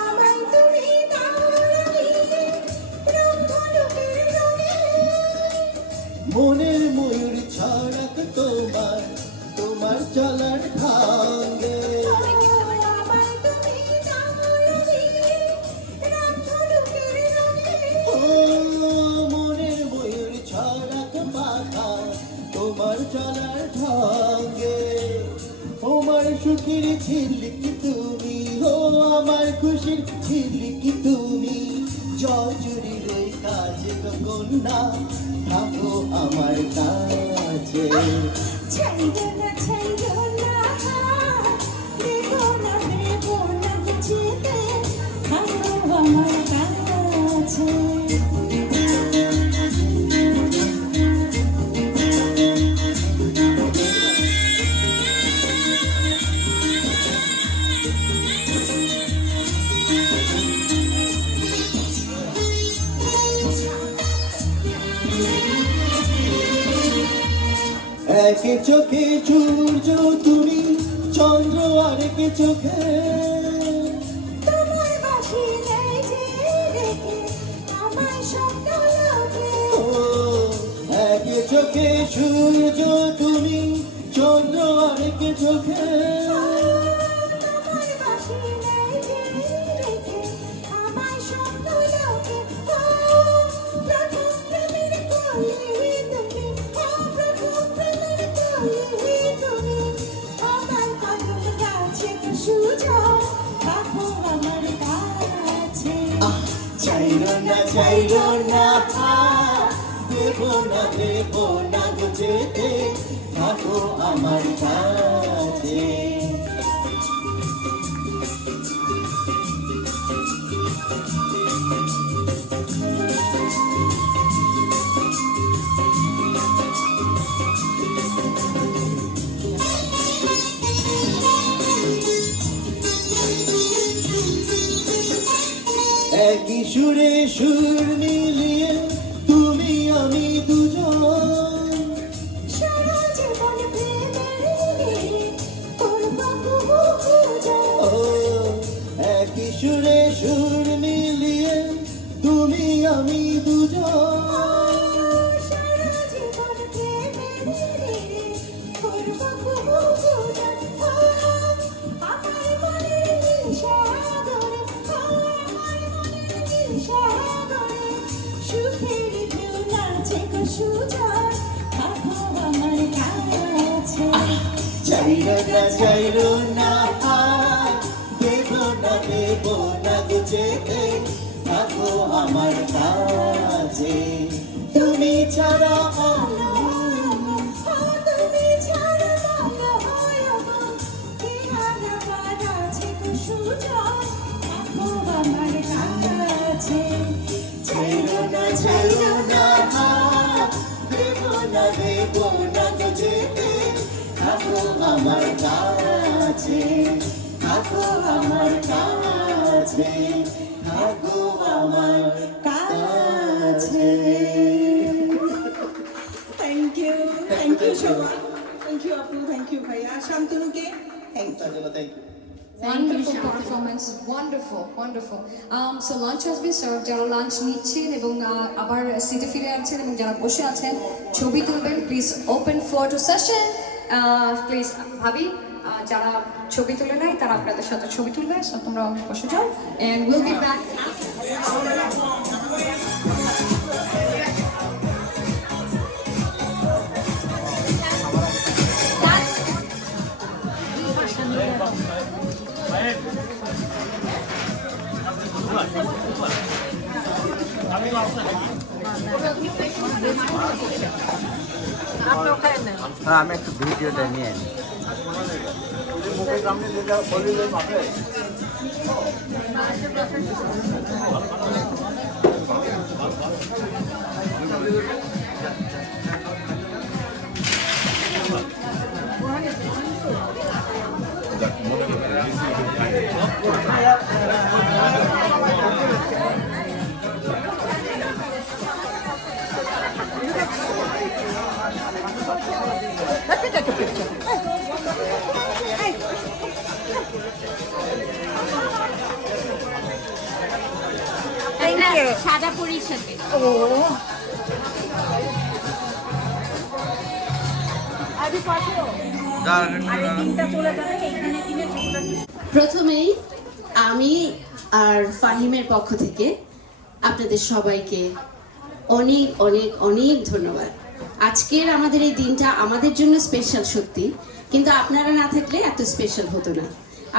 আমায় তুমি দাও রাঙিয়ে, রং ঝলকের রঙে। মনের ময়ূর ছড়াক তোমার চলার ঢঙ্গে। আমায় তুমি দাও রাঙিয়ে, রং ঝলকের রঙে। ও মনের ময়ূর ছড়াক মাথা তোমার চলার ঢঙ্গে। আমার সুখের ঝিলিক তুমি, ও আমার খুশির ঝিলিক তুমি, জজুরিরে কাজে কন্যা, থাকো আমার কাছে। ছাইরো না দেব না যেতে, থাকো আমার কাছে। একে চোখে সূর্য তুমি, চন্দ্র আরেক চোখে। তোমার বাঁশি নেই যে রেখে, আমার স্বপ্ন লোকে। ও একে চোখে সূর্য তুমি, চন্দ্র আরেক চোখে। তোমার বাঁশি নেই যে রেখে, আমার স্বপ্ন লোকে। প্রথম প্রেমের কলি তুমি, প্রথম প্রেমের কলি তুমি, আমার চাইলো না দেব না গো যেতে থাকো আমার কাছে একই সুরে সুর মিলিয়ে তুমি আমি দুজন সারা জীবন প্রেমের করব পূজন ও একই সুরে সুর মিলিয়ে তুমি আমি দুজন সারা জীবন প্রেমের করব পূজন আমার মনের নিশাদরে সাগরে সুখের ঢেউ নাচে গো সুজন থাকো আমার কাছে চাইলো না দেব না গো যেতে থাকো আমার কাছে তুমি ছাড়া তুমি ছাড়া ভালো হয় গো কি আর আছে গো সুজন থাকো আমার কাছে চাইলো না দেব না গো যেতে থাকো আমার কাছে থাকো আমার কাছে থাকো আমার কাছে thank you Shobha, thank you আপু, থ্যাংক ইউ ভাইয়া, শান্তনুকে thank you. Thank you Wonderful performance, wonderful. So lunch has been served. যারা লাঞ্চ নিচ্ছেন এবং আবার সিটে ফিরে আসছেন এবং যারা বসে আছেন ছবি তুলবেন, please open photo session. Please ভাবি যারা ছবি তুলে নেয় তারা আপনাদের সাথে ছবি তুলবে, সো তোমরা বসে যাও and we'll be back. আমি একটু ভিডিওটা নিয়ে নিই সাদা পরির সাথে প্রথমেই আমি আর ফাহিমের পক্ষ থেকে আপনাদের সবাইকে অনেক অনেক অনেক ধন্যবাদ। আজকের আমাদের এই দিনটা আমাদের জন্য স্পেশাল সত্যি, কিন্তু আপনারা না থাকলে এত স্পেশাল হতো না।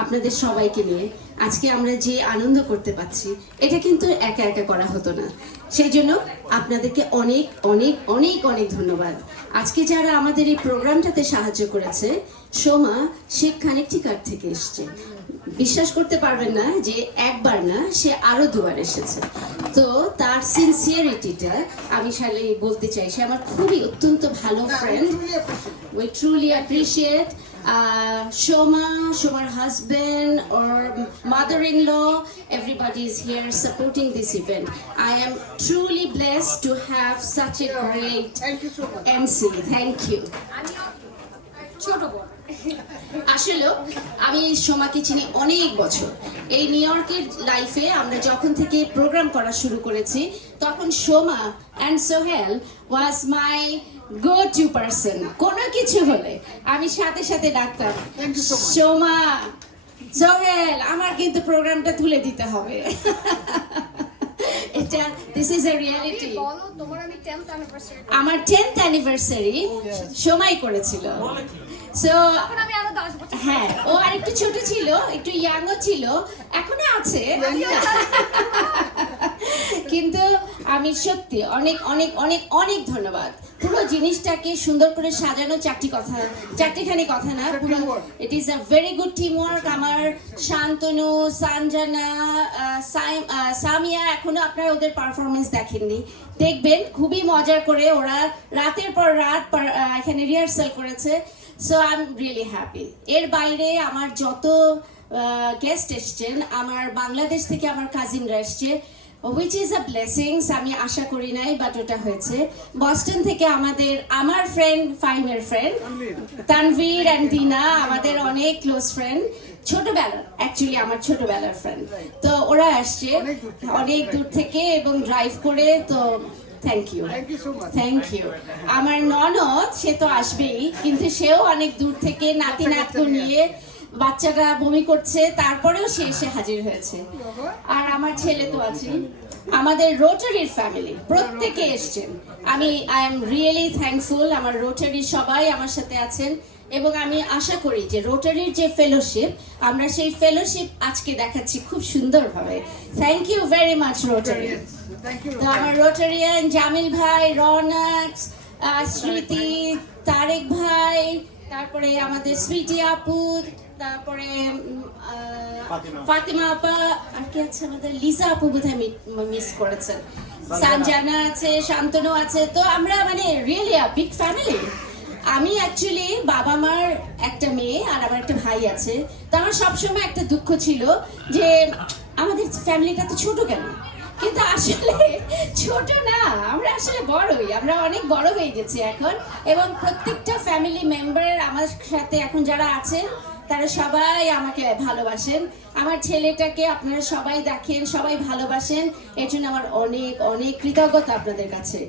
আপনাদের সবাইকে নিয়ে আজকে আমরা যে আনন্দ করতে পারছি এটা কিন্তু একা একা করা হতো না। সেই জন্য আপনাদেরকে অনেক অনেক অনেক অনেক ধন্যবাদ। আজকে যারা আমাদের এই প্রোগ্রামটাতে সাহায্য করেছে, সোমা সে কানেকটিকাট থেকে এসছে, বিশ্বাস করতে পারবেন না যে একবার না সে আরো দুবার এসেছে। তো তার সিনসিয়ারিটিটা আমি সালে বলতে চাই, সে আমার খুবই অত্যন্ত ভালো friend. We truly appreciate Shoma's husband or mother-in-law, everybody is here supporting this event. I am truly blessed to have such a great MC. Thank you. আসলে আমি সোমাকে চিনি অনেক বছর। এই নিউ ইয়র্কের লাইফে আমরা যখন থেকে প্রোগ্রাম করা শুরু করেছি তখন Soma and Sohel was my go to person. কোনো কিছু হলে আমি সাথে সাথে ডাকতাম, সোমা সোহেল আমার কিন্তু প্রোগ্রামটা তুলে দিতে হবে। এটা দিস ইজ এ রিয়ালিটি। আমার 10th অ্যানিভার্সারি সোমাই করেছিল। সো হ্যাঁ, ও আরেকটু ছোট ছিল, একটু ইয়াংও ছিল, এখনো আছে। কিন্তু আমি সত্যি অনেক অনেক অনেক অনেক ধন্যবাদ পুরো জিনিসটাকে সুন্দর করে সাজানো চারটিখানি কথা না পুরো it is a very good team work আমার শান্তনু সানজানা সামিয়া এখনো আপনারা ওদের পারফরমেন্স দেখেননি দেখবেন খুবই মজার করে ওরা রাতের পর রাত এখানে রিহার্সাল করেছে so I am really happy এর বাইরে আমার যত গেস্ট এসছেন আমার বাংলাদেশ থেকে আমার কাজিনরা এসছে which is a blessings আমি আশা করি নাই বাট ওটা হয়েছে বস্টন থেকে আমার ফ্রেন্ড ফাইমের ফ্রেন্ড তানভীর অ্যান্ড দিনা আমাদের অনেক ক্লোজ ফ্রেন্ড অ্যাকচুয়ালি আমার ছোটবেলার ফ্রেন্ড তো ওরা আসছে অনেক দূর থেকে এবং ড্রাইভ করে তো থ্যাংক ইউ আমার ননদ সে তো আসবেই কিন্তু সেও অনেক দূর থেকে নাতি নাতকু নিয়ে বাচ্চাটা বমি করছে তারপরেও সে এসে হাজির হয়েছে আর আমার ছেলে তো আছে আমাদের রোটারির ফ্যামিলি প্রত্যেকে এসেছেন আই এম রিয়েলি থ্যাঙ্কফুল আমার রোটারি সবাই আমার সাথে আছেন এবং আমি আশা করি যে রোটারির যে ফেলোশিপ আমরা সেই ফেলোশিপ আজকে দেখাচ্ছি খুব সুন্দরভাবে thank you very much Rotary তো আমার রোটারিয়ান জামিল ভাই রৌনক স্মৃতি তারেক ভাই তারপরে আমাদের সুইটি আপু তারপরে ফাতিমা আপা আর কি আছে আমাদের লিসা আপু বোধহয় মিস করেছেন সানজানা আছে শান্তনু আছে তো আমরা মানে রিয়েলি আ বিগ ফ্যামিলি আমি অ্যাকচুয়ালি বাবা মার একটা মেয়ে আর আমার একটা ভাই আছে তো আমার সবসময় একটা দুঃখ ছিল যে আমাদের ফ্যামিলিটা তো ছোট কেন কিন্তু আসলে ছোট না আমরা আসলে বড়ই আমরা অনেক বড় হয়ে গেছি এখন এবং প্রত্যেকটা ফ্যামিলি মেম্বার আমার সাথে এখন যারা আছেন তারা সবাই আমাকে ভালোবাসেন আমার ছেলেটাকে আপনারা সবাই দেখেন সবাই ভালোবাসেন এর জন্য আমার অনেক অনেক কৃতজ্ঞতা আপনাদের কাছে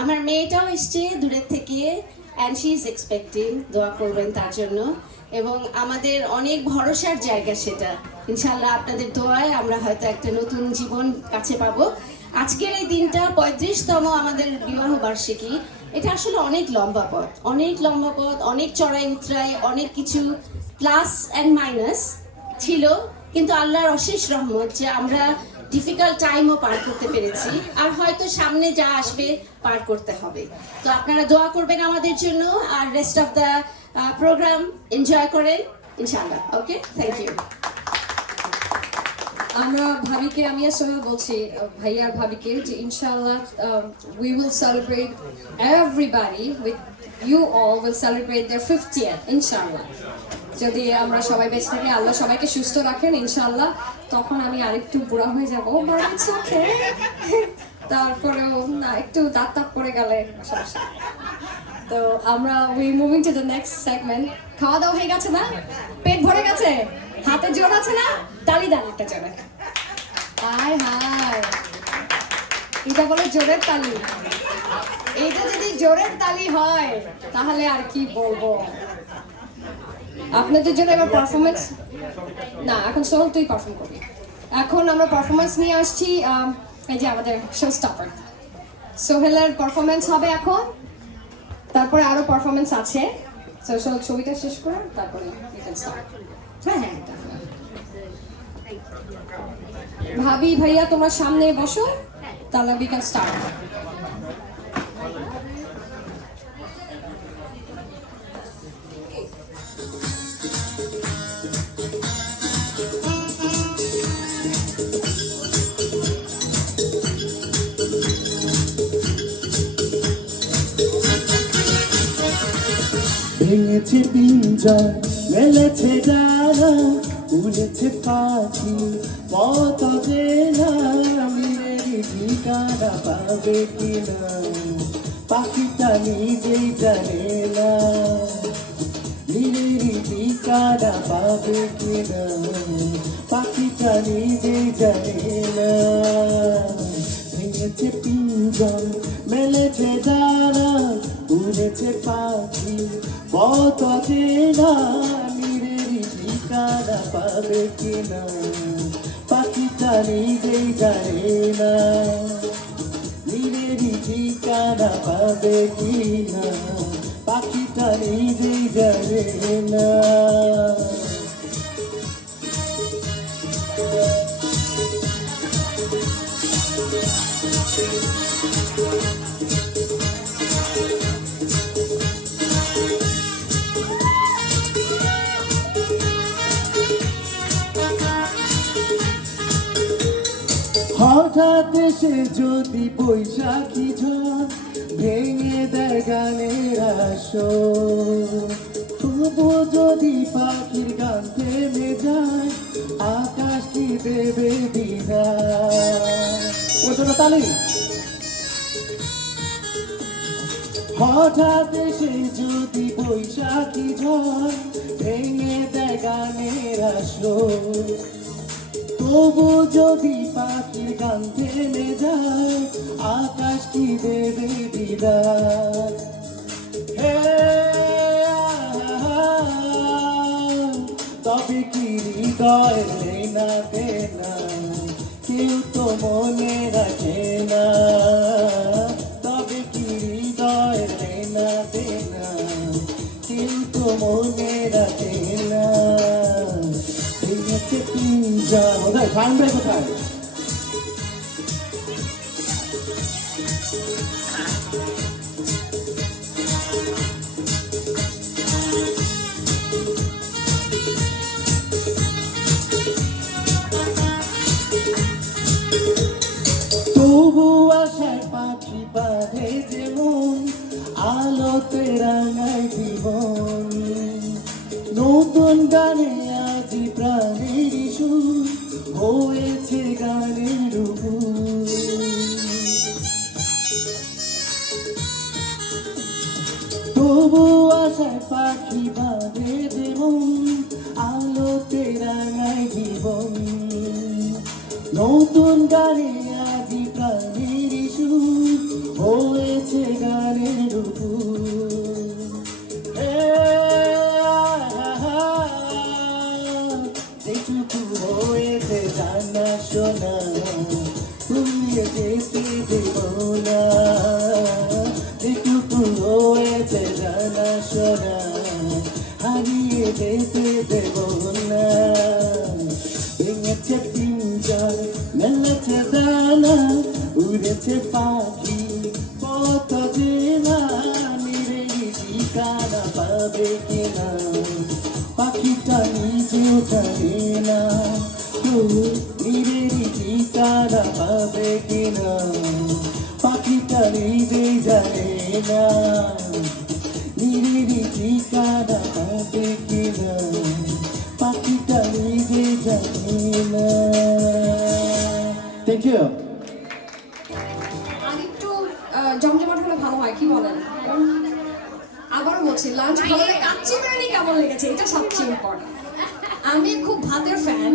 আমার মেয়েটাও এসছে দূরের থেকে অ্যান্ড শি ইজ এক্সপেক্টিং দোয়া করবেন তার জন্য এবং আমাদের অনেক ভরসার জায়গা সেটা ইনশাআল্লাহ আপনাদের দোয়ায় আমরা হয়তো একটা নতুন জীবন কাছে পাবো আজকের এই দিনটা 35তম আমাদের বিবাহ বার্ষিকী এটা আসলে অনেক লম্বা পথ অনেক চড়াই উতরাই অনেক কিছু প্লাস অ্যান্ড মাইনাস ছিল কিন্তু আল্লাহর অশেষ রহমত যে আমরা ডিফিকাল্ট টাইমও পার করতে পেরেছি আর হয়তো সামনে যা আসবে পার করতে হবে তো আপনারা দোয়া করবেন আমাদের জন্য আর rest of the programme enjoy করেন ইনশাআল্লাহ ওকে থ্যাংক ইউ আমরা ভাবিকে আমি আসলে বলছি ভাইয়া আর ভাবিকে যে ইনশাআল্লাহ we will celebrate everybody with you all will celebrate their 50th ইনশাআল্লাহ যদি আমরা সবাই বেঁচে থাকি আল্লাহ সবাইকে সুস্থ রাখেন ইনশাআল্লাহ তখন আমি আরেকটু বুড়া হয়ে যাব বাট ইটস ওকে তারপরেও না একটু দাঁত পড়ে গেলে সমস্যা তো আমরা we moving to the next segment খাওয়া দাওয়া হয়ে গেছে না পেট ভরে গেছে হাতে জোর আছে না তালি দেন একটা জোরে হাই এটা বলে জোরের তালি এইটা যদি জোরের তালি হয় তাহলে আর কি বলবো আপনাদের জন্য এবার পারফরমেন্স না এখন সোহেল তুই পারফর্ম করবি এখন আমরা পারফরমেন্স নিয়ে আসছি এই যে আমাদের শো স্টপার সোহেলের পারফরমেন্স হবে এখন তারপরে আরো পারফরমেন্স আছে সো সোহেল ছবিটা শেষ করে তারপরে উই ক্যান স্টার্ট হ্যাঁ ভাবি ভাইয়া তোমরা সামনে বসো তাহলে উই ক্যান স্টার্ট ভেঙেছে পিঞ্জর মেলেছে ডানা উড়েছে পাখি পথ চেনা নিজেরই ঠিকানা পাবে কিনা পাখিটা নিজেই জানে না নিজেরই ঠিকানা পাবে কিনা পাখিটা নিজেই জানে না ভেঙেছে পিঞ্জর মেলেছে ডানা উড়েছে পাখি পথ চেনা নিজেরই ঠিকানা পাবে কিনা পাখিটা নিজেই জানে না নিজেরই ঠিকানা পাবে কিনা পাখিটা নিজেই জানে না হঠাৎ এসে যদি বৈশাখী ঝড় ভেঙে দেয় গানের আসর, তবু যদি পাখির গান থেমে যায় আকাশ কি দেবে বিদায়। ওর জন্য তালি। হঠাৎ এসে যদি বৈশাখী ঝড় ভেঙে দেয় গানের আসর, তবু যদি পাখির গান থেমে যায় আকাশ কি দেবে বিদায়। হে তবে কি হৃদয় না দেনা কেউ তো মনে রাখে না, তবে কি হৃদয় না দেনা কেউ তো মনে রাখে না। ভেঙেছে পিঞ্জা কোথায় ফাইন ভাই কোথায়? তবু আশায় পাখি বাঁধে যেমন আলোতে রাঙায় জীবন, নতুন গানে আজি প্রাণের সুর হয়েছে গানের উপর। তবু আশায় পাখি বাঁধে যেমন আলোতে রাঙায় জীবন, নতুন গানে আজি প্রাণের সুর হয়েছে গানের উপর। যেটুকু হয়েছে জানা শোনা তুমি যেতে দেব না, যেটুকু হয়েছে জানা শোনা হারিয়ে যেতে দেব না। ভেঙেছে পিঞ্জর মেলেছে দানা উড়েছে পাখি পথ চেনা, নিরে ঠিকানা পাবে কিনা পাখিটা নিজেও জানে না, নিরে ঠিকানা পাবে কিনা পাখিটা নিজেই জানে না, নিরে ঠিকানা পাবে কিনা পাখিটা নিজেই জানে না। Thank you. আর একটু জমজমাট হলে ভালো হয়, কি বলেন? আবারও বলছি, লাঞ্চ ভালো লাগে। কাচ্চি বিরিয়ানি কেমন লেগেছে এটা সবচেয়ে ইম্পর্টেন্ট। আমি খুব ভাতের ফ্যান,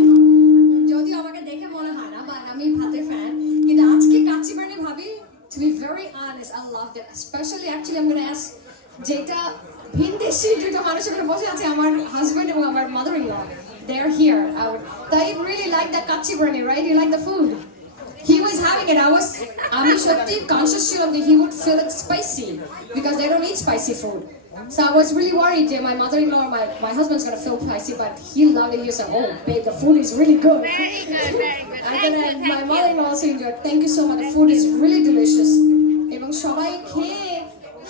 যদিও আমাকে দেখে মনে হয় না, বাট আমি ভাতের ফ্যান। কিন্তু আজকে কাচ্চি বিরিয়ানি ভাবি, to be very honest, I loved it. Especially actually I'm going to ask যেটা ভিনদেশি দুটো মানুষ এখানে বসে আছে, আমার হাজবেন্ড এবং আমার mother-in-law, they are here. They really like the kacchi biryani, right? You like the food? He was having it. আমি সত্যি conscious ছিলাম that he would feel it spicy because they don't eat spicy food. So I was really worried that my mother-in-law or my husband's gonna feel spicy, but he loved it. He said, "Oh, babe, the food is really good." Very good. And then my mother-in-law also enjoyed. Thank you so much. The food is really delicious. এবং সবাই খেয়ে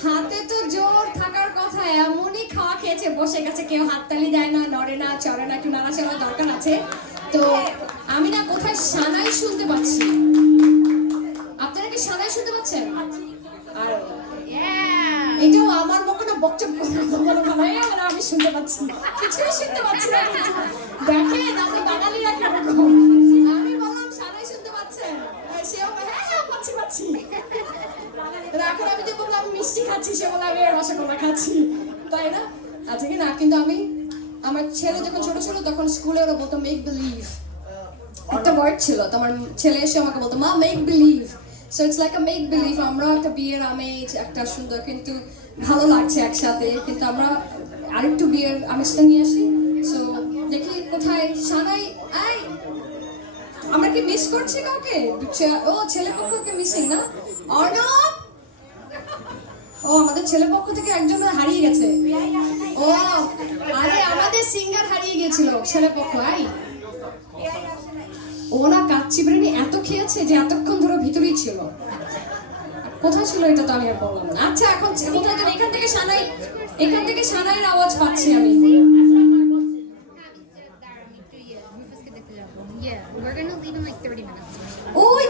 হাতে তো জোর থাকার কথা, এমনই খাওয়া খেয়েছে, বসে গেছে, কেউ হাততালি দেয় না, নড়ে না, চড়ে না, একটু নাড়াচাড়ার দরকার আছে। তো আমি না কোথায় সানাই শুনতে পাচ্ছি, আপনারা কি সানাই শুনতে পাচ্ছেন? আর এটাও আমার মুখে না বকচক করে আমি শুনতে পাচ্ছি, কিছুই শুনতে পাচ্ছি না। দেখেন আমি বাঙালিরা কিরকম, আমি বললাম সানাই শুনতে পাচ্ছেন, সেও হ্যাঁ পাচ্ছি পাচ্ছি। এখন আমি যে বললাম মিষ্টি খাচ্ছি, সে বলে আমি রসগোল্লা খাচ্ছি, তাই না? আচ্ছা কি না, কিন্তু আমি আমার ছেলে যখন ছোট ছিল তখন স্কুলে ওরা বলতো মেক বিলিভ, একটা ওয়ার্ড ছিল, তো আমার ছেলে এসে আমাকে বলতো মা make believe. So it's like a make believe. আমরা একটা বিয়ের আমেজ, একটা সুন্দর কিন্তু ভালো লাগছে একসাথে, কিন্তু আমরা আরেকটু বিয়ের আমেজটা নিয়ে আসি। সো দেখি কোথায় সানাই, এই আমরা কি মিস করছি কাউকে? ও ছেলে পক্ষকে মিসিং না? অর্ণব, ও আমাদের ছেলে পক্ষ থেকে একজন হারিয়ে গেছে। ও আরে আমাদের সিঙ্গার হারিয়ে গিয়েছিল ছেলে পক্ষ। ও না কাচ্চি বিরিয়ানি এত খেয়েছে যে এতক্ষণ ধরে ভিতরেই ছিল। কোথায় ছিল এটা তো আমি আর বললাম না। আচ্ছা এখন কোথায় যেন, এখান থেকে সানাইয়ের আওয়াজ পাচ্ছি আমি। Yeah, we're gonna leave in like 30 minutes. ওই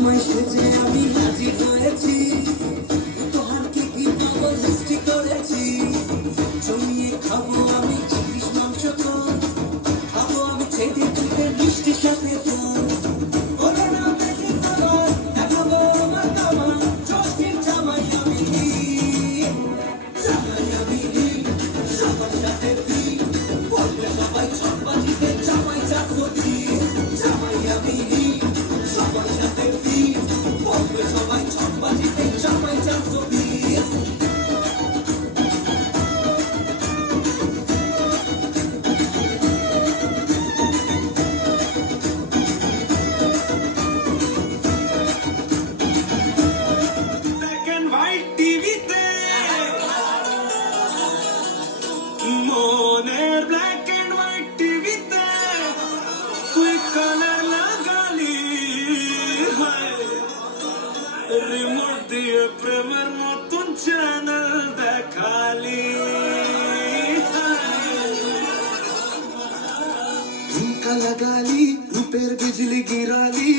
জামাই সেজে আমি হাজির হয়েছি তোহার কি কি খাবো লিস্টি করেছি জমিয়ে খাবো আমি চিংড়ির মাংস তোর খাবো আমি ছেদে তুলে মিষ্টির সাথে তোর ওরে না বেশি খাবার দেখাবো আমার কামাল চোখের জামাই আমি সবার সাথে দিন বললে সবাই ছটবাজিতে জামাই চাকো দিন জামাই আমি সবার সাথে দিন বলবে সবাই ছটবাজিতে জামাই চাকো দিন ব্ল্যাক এন্ড হোয়াইট টিভিতে মনের ব্ল্যাক এন্ড হোয়াইট টিভিতে তুই কালার লাগালি রিমোট দিয়ে প্রেমের মতন চ্যানেল দেখালি झुमका लगा ली रुपेर बिजली गिरा ली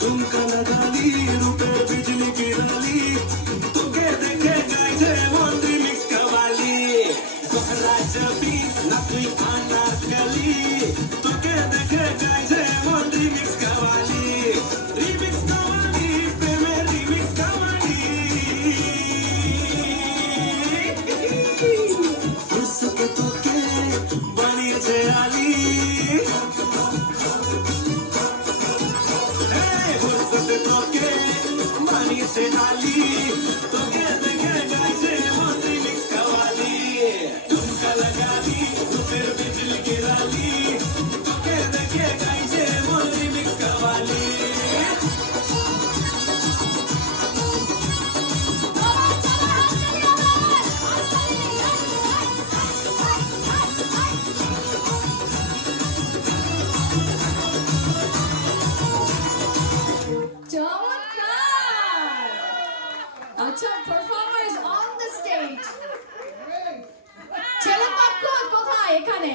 झुमका लगा ली रुपेर बिजली गिरा ली তোকে দেখে গাইছে মন্ত্রী মিক্স কাওয়ালি জহরা জবি না তুই আনারকলি তোকে দেখে গাইছে মন্ত্রী মিক্স কাওয়ালি রিমিক্স কাওয়ালি প্রেমের রিমিক্স কাওয়ালি उसके तो के বানিয়েছে আলী হুসতে তোকে বানিয়েছে আলী তোকে দেখে গাইছে মন্ত্রী মিক্স কাওয়ালি ঝুমকা লাগালি রূপের বিজলি গিরালি তোকে দেখে গাইছে মন্ত্রী মিক্স কাওয়ালি চমৎকার! আচ্ছা, performers on the stage. ছেলেপক্ষ কোথায় এখানে?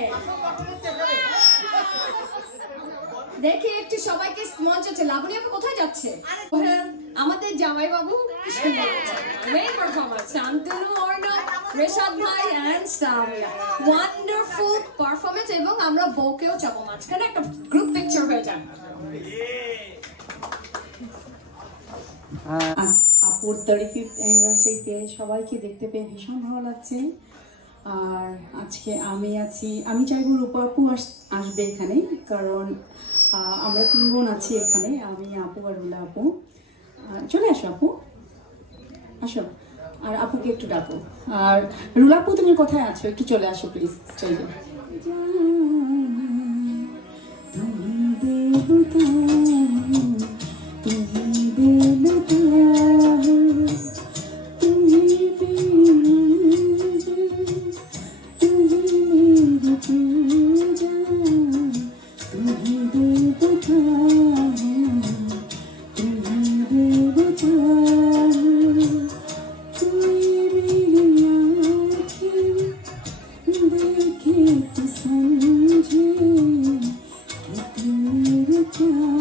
দেখি একটু সবাইকে মঞ্চে লাবণী আপু কোথায় যাচ্ছে? আমাদের জামাই বাবু মেইন পারফরম্যান্স শান্তনু অর্ণব রেশাদ ভাই এন্ড সামিয়া ওয়ান্ডারফুল পারফরম্যান্স এবং আমরা বউকেও চাবো মাঝখানে একটা গ্রুপ পিকচার হয়ে যাবে। আপুর 35th অ্যানিভার্সারিতে সবাইকে দেখতে পেয়ে ভীষণ ভালো লাগছে। আর আজকে আমি চাইবো রূপা আপু আসবে এখানে, কারণ আমরা 3 বোন আছি এখানে, আমি, আপু আর রুলা আপু। চলে আসো আপু, আসো। আর আপুকে একটু ডাকো। আর রুলা আপু তুমি কোথায় আছো? একটু চলে আসো প্লিজ স্টেজে। देखे तो समझे कि तू मेरे प्यार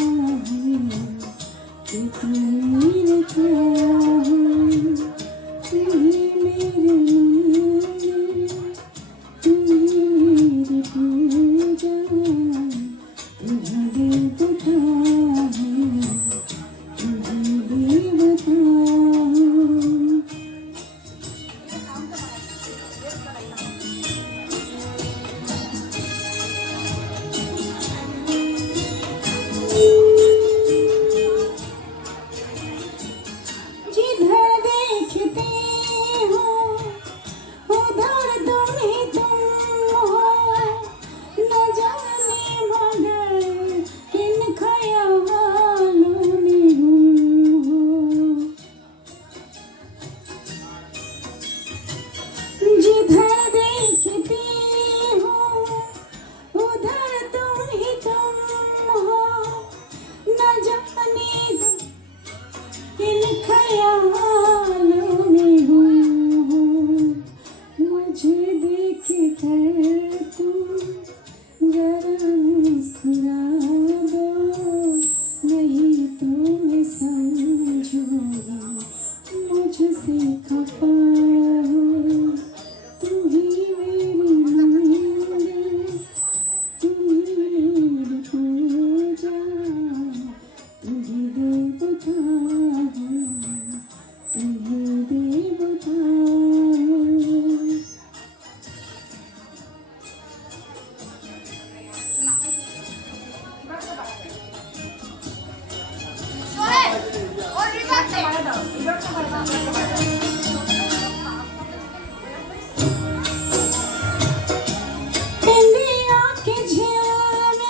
बिंदिया के झिलमिल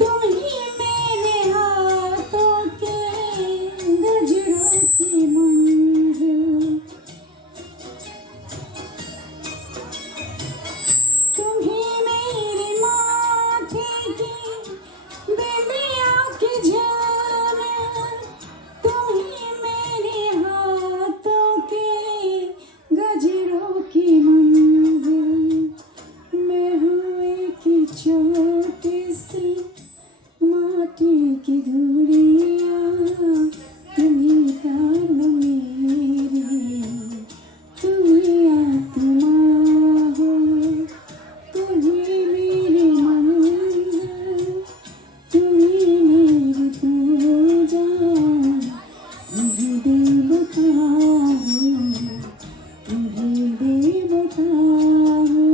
तुम ही मेरे हाथों के गजरों की मंजिल तुम ही मेरे माथे की बिंदिया के झिलमिल तुम ही मेरे हाथों के गजरों की मंजिल मैं हूँ एक छोटी सी माटी की धुरिया तुम्ही जानो मेरी तुम्ही आत्मा हो तुम्ही मेरी मंजिल तुम्ही मेरी पूजा तुम्ही देवता हो तुम्ही देवता हो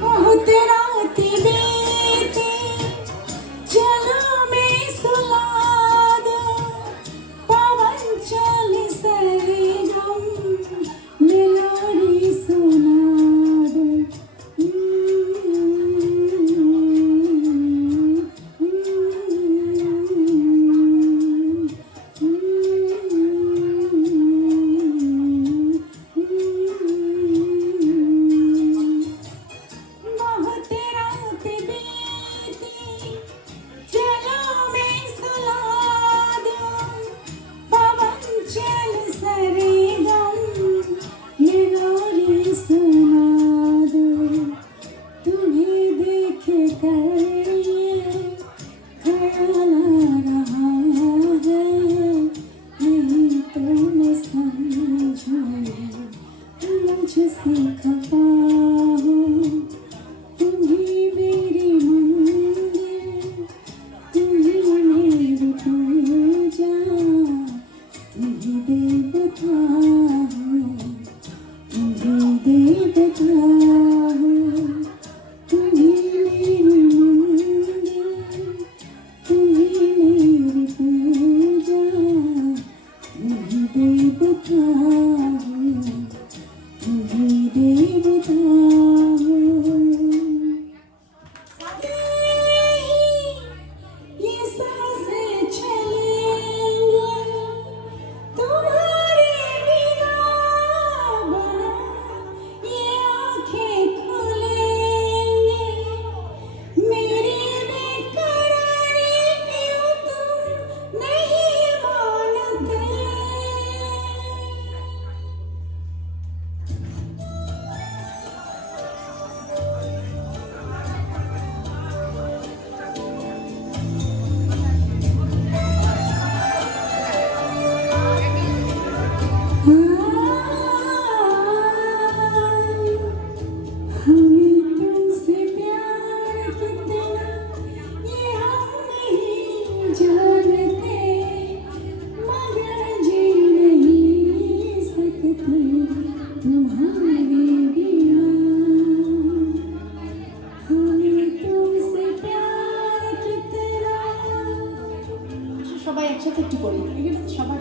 बहुत रातें बीती चलो मैं सुला दूं पवन चले सरगम मेलोडी सुना दूं बहुत रातें बीती चलो मैं सुला दूं पवन चल सरगम मेलोडी सुना दूं तुम्हें देख कर ये ख्याल आ रहा है नहीं तो मैं समझूं मुझसे खफा हो तुम्ही मेरी मंदिर तुम्ही मेरी पूजा तुम्ही देवता हो तुम्ही देवता हो तुम्ही मेरी मंदिर तुम्ही मेरी पूजा तुम्ही देवता हो तुम्ही देवता हो ये सांसें चलेंगी तुम्हारे बिना बना ये आँखें खुलेंगी मेरी बेकरारी क्यों तुम नहीं मानते हमें तुमसे प्यार कितना ये हम नहीं जानते मगर जी नहीं सकते तुम्हारे बिना हमें तुमसे प्यार कितना সবাই একসাথে একটু করি সবাই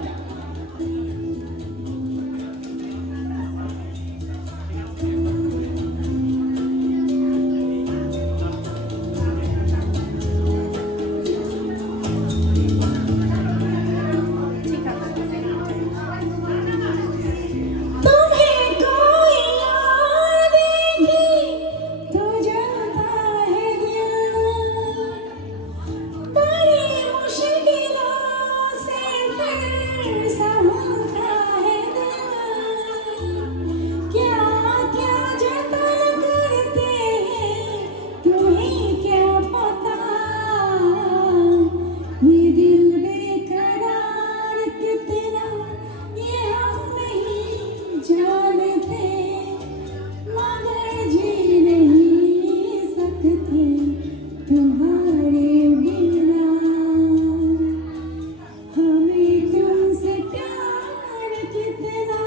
कितना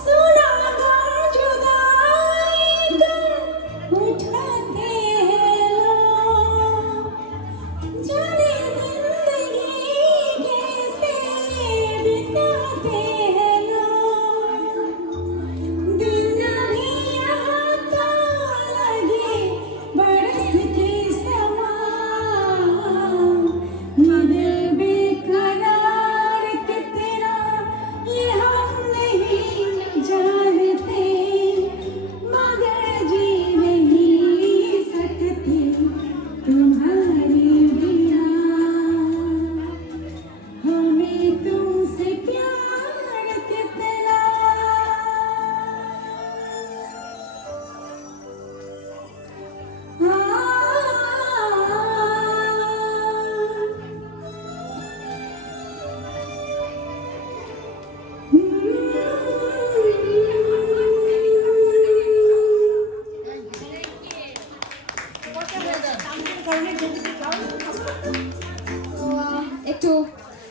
सुना गा जुदाई का उठाते हैं लोग जाने जिंदगी कैसे बिताते हैं लोग दिन भी यहाँ तो लगे बरस के समान ये दिल बेकरार कितना ये हम नहीं जानते मगर जी नहीं सकते तुम्हारे बिना हमें तुमसे प्यार कितना একটু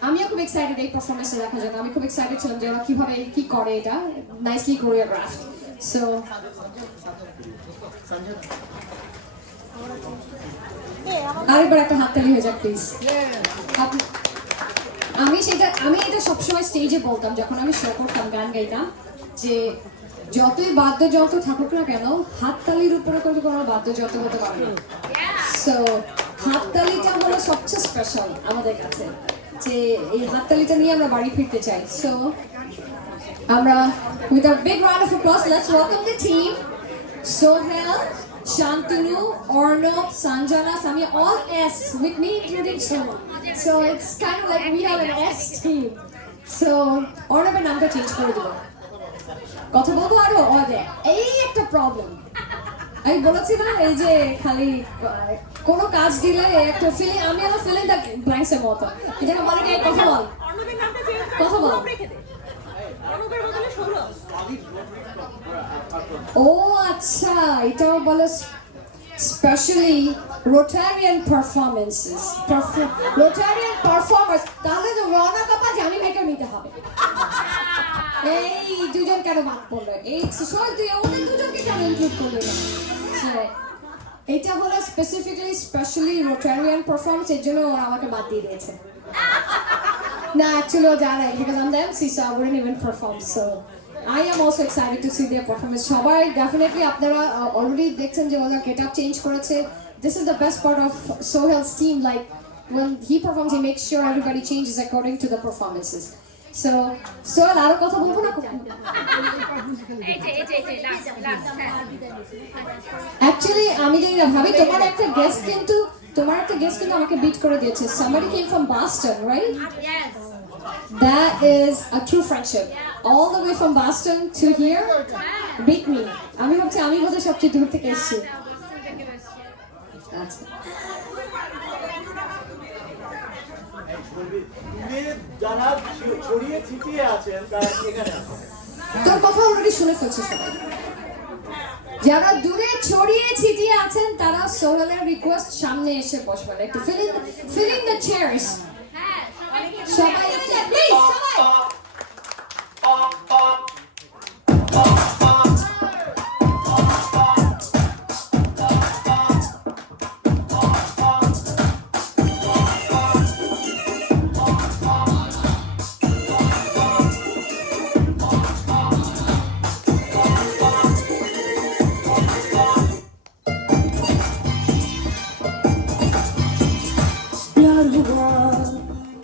আমিও খুব এক্সাইটেড এই পারফরমেন্সটা দেখার জন্য আমি খুব এক্সাইটেড ছিলাম যে ওরা কিভাবে কি করে এটা নাইসলি কোরিওগ্রাফ সো আরেকবার একটা হাততালি হয়ে যাক প্লিজ আমি এটা সবসময় স্টেজে বলতাম যখন আমি শো করতাম গান গাইতাম যে যতই বাদ্যযন্ত্র থাকুক না কেন হাততালির উপরে কিন্তু কোনো বাদ্যযন্ত্র হতে পারে না সো হাততালিটা হলো সবচেয়ে স্পেশাল আমাদের কাছে যে এই হাততালিটা নিয়ে আমরা বাড়ি ফিরতে চাই সো আমরা with a big round of applause let's welcome the team Sohel Shantanu Arnab Sanjana Sami all S with me including Shoma so it's kind of like we have an S team so Arnab's নামটা চেঞ্জ করে দেব কথা বলবো আরো ওদের এই একটা প্রবলেম আমি বলেছি না এই যে খালি কোনো কাজ দিলে একটা ফিলিং আমি আমার ফিলিং দ্য ব্ল্যাঙ্কস এর মতো এটাকে বলে কি কথা বল কথা বল ও আচ্ছা এটাও বলে specially Rotarian performances Rotarian performers তাহলে তো রওনা কাপা জামি ভাইকে নিতে হবে এই দুজন কেন বাদ পড়লো এই সত্যি ওদের দুজনকে কেন ইনক্লুড করলো না এটা হলো স্পেশালি রোটারিয়ান পারফরমেন্স এর জন্য ওরা আমাকে বাদ দিয়ে দিয়েছে না অ্যাকচুয়ালি ও জানে because I am the MC so I wouldn't even perform so I am also excited to see their performance. সবাই definitely আপনারা already দেখছেন যে ওরা গেট আপ চেঞ্জ করেছে. This is the best part of Sohel's team. Like when he performs, he makes sure everybody changes according to the performances. So Sohel আরো কথা বলবো না? Actually আমি জানি না ভাবি তোমার একটা গেস্ট কিন্তু আমাকে বিট করে দিয়েছে. Somebody came from Boston, right? Yes. That is a true friendship. All the way from Boston to here, beat me. আমি ভাবছি আমি বোধহয় সবচেয়ে দূর থেকে এসেছি। আচ্ছা। তোর কথা অলরেডি শুনে ফেলছে সবাই। যারা দূরে ছড়িয়ে ছিটিয়ে আছেন তারা সোহেলের রিকোয়েস্ট সামনে এসে বসবেন একটু ফিলিং দ্য চেয়ার্স সবাই একটু প্লিজ সবাই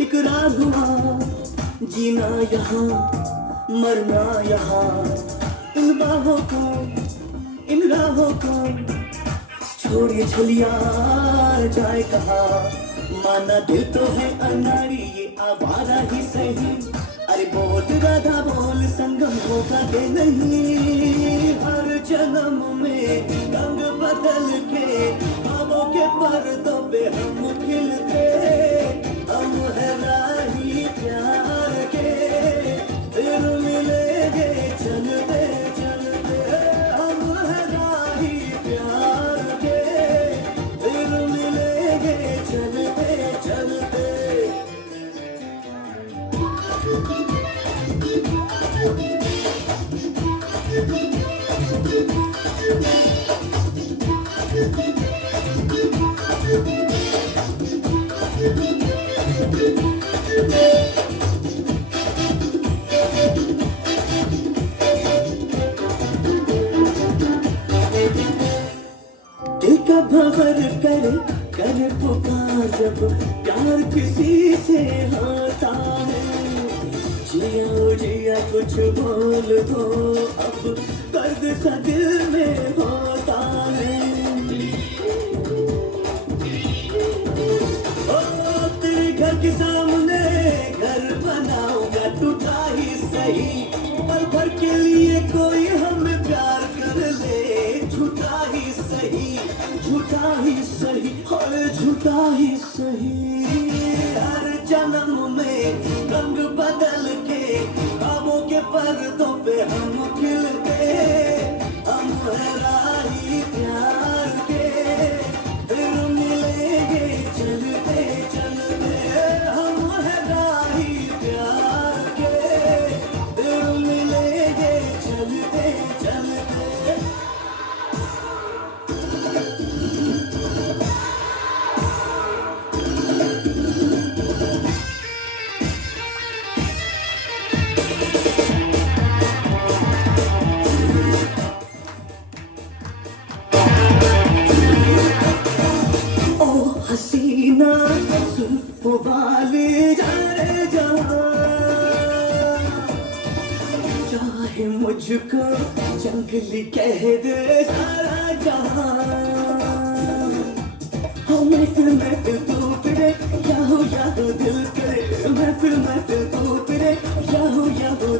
इकरार हुआ जीना यहाँ मरना यहाँ इन बाहों को इन राहों को छोड़िए छलिया जाए कहाँ माना दिल तो है अनाड़ी ये आवारा ही सही अरे बोल राधा बोल संगम होगा के नहीं हर जन्म में रंग बदल के ख्वाबों के पर्दों पे हम खिलते हम है राही प्यार के भंवर करे करे पुकार जब प्यार किसी से होता है जिया जिया कुछ बोल दो अब दर्द सा दिल में होता है ओ तेरे घर के सामने घर बनाऊंगा टूटा ही सही पल भर के लिए कोई हमें प्यार कर ले झूठा ही सही और झूठा ही सही हर जन्म में रंग बदल के ख्वाबों के पर्दों पे हम खिलते हम है राही प्यार के फिर मिलेंगे चलते चलते हम है राही प्यार के फिर मिलेंगे चलते चलते हसीना जुल्फ वाले जाने जहाँ चाहे मुझको जंगली कह दे सारा जहाँ महफिल तू फिरे याहो दिल करे महफिल तू फिरे याहो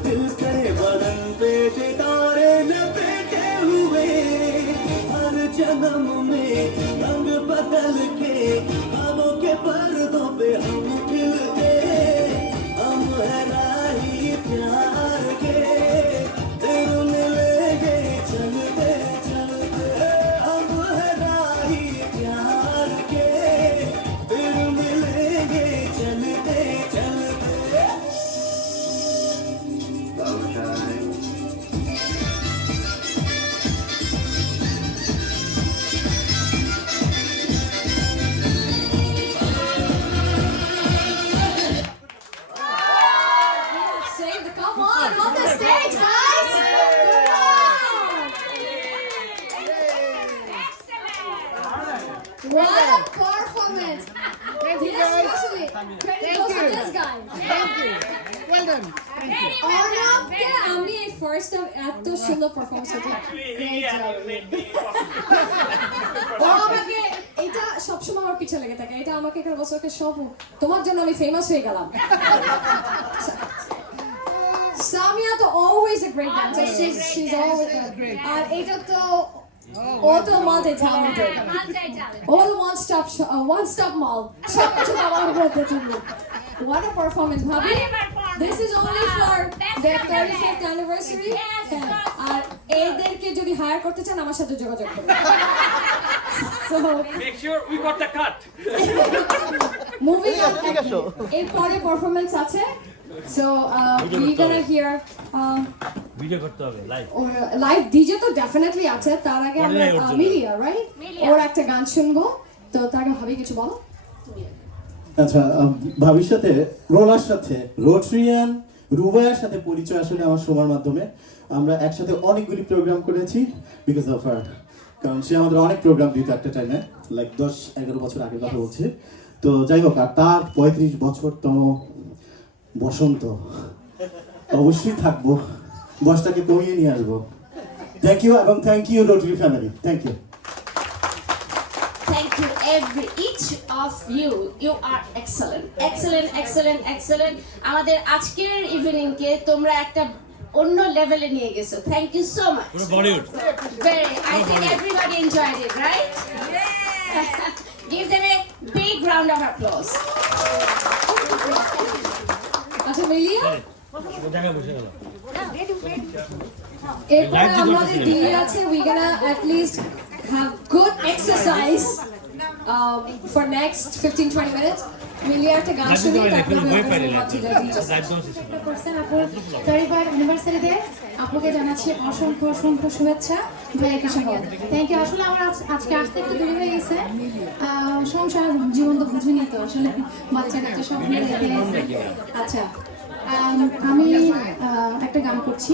दिल करे बदन पे सितारे लपेटे हुए हर जन्म में रंग बदल के ख्वाबों के पर्दों पे हम खिलते हम है राही प्यार के दिल मिलेंगे चलते चलते हम है राही प्यार के दिल मिलेंगे चलते चलते Come on the stage, guys! What a performance! Especially, credit goes to this guy. Thank you. Well done. অর্ণবকে আমি এই ফার্স্ট টাইম এত সুন্দর পারফরম্যান্স করতে ও আমাকে এটা সবসময় আমার পিছে লেগে থাকে এটা আমাকে এখানে বছরকে সব তোমার জন্য আমি ফেমাস হয়ে গেলাম Samia to always a great dancer. She's always great. And এটা তো auto multi-talented. All one-stop mall. What a performance, Bhabhi. This is only for their 35th anniversary. আর এদেরকে যদি হায়ার করতে চান আমার সাথে যোগাযোগ করুন। So make sure we got the cut. Moving on. এরপরে পারফরম্যান্স আছে। So we're gonna hear video করতে হবে লাইভ ডিজে তো ডেফিনেটলি আছে তার আগে আমরা মিলিয়া রাইট ওর একটা গান শুনবো তো তার আগে ভাবি কিছু বলো আচ্ছা ভবিষ্যতে রোলার সাথে রোটরিয়ান রুবায়ার সাথে পরিচয় আসলে আমার সময়ের মাধ্যমে আমরা একসাথে অনেকগুলি প্রোগ্রাম করেছি বিকজ অফ হার কারণ সে আমাদের অনেক প্রোগ্রাম দিত একটা টাইমে লাইক 10-11 বছর আগের কথা বলছি তো যাই হোক আর তার 35 বছরতম বসন্ত অবশ্যই থাকবো বসটাকে কমিয়ে নিয়ে আসবো থ্যাংক ইউ এবং thank you Rotary family thank you Thank you, each of you. You are excellent. আমাদের আজকের ইভিনিং কে তোমরা একটা অন্য লেভেলে নিয়ে গেছো। Thank you so much. Bollywood I think everybody enjoyed it, right? Give them a big round of applause. আচ্ছা মিলিয়া জায়গা বসে গেল এরপরে আমাদের ডিএ আছে we gonna at least have good exercise for next 15-20 minutes মিলিয়া একটা গান শুনি তারপরে লাইভ 35 অ্যানিভার্সারিতে আপনাকে জানাচ্ছি অসংখ্য শুভেচ্ছা ভাইকে সহ থ্যাংক ইউ আসলে আমার আজকে আসতে একটু দেরি হয়ে গেছে সংসার জীবন তো বুঝিনি তো আসলে বাচ্চা কাচ্চা সব নিয়ে যেতে আচ্ছা আমি একটা গান করছি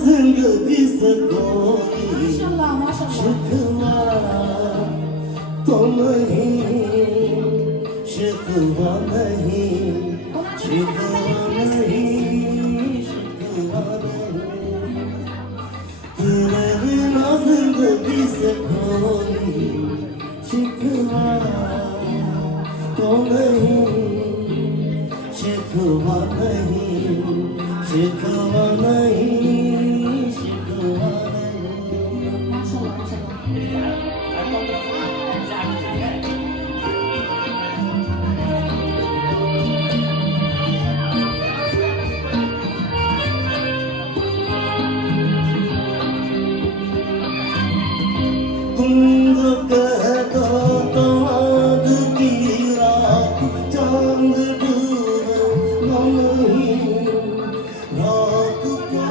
जिंदगी से कोई शिकवा तो नहीं, शिकवा नहीं, शिकवा नहीं, शिकवा नहीं। तेरे बिना जिंदगी से कोई शिकवा तो नहीं, शिकवा नहीं, शिकवा नहीं, शिकवा तुम जो कह दो तो आज की रात चांद डूबे नहीं, रात को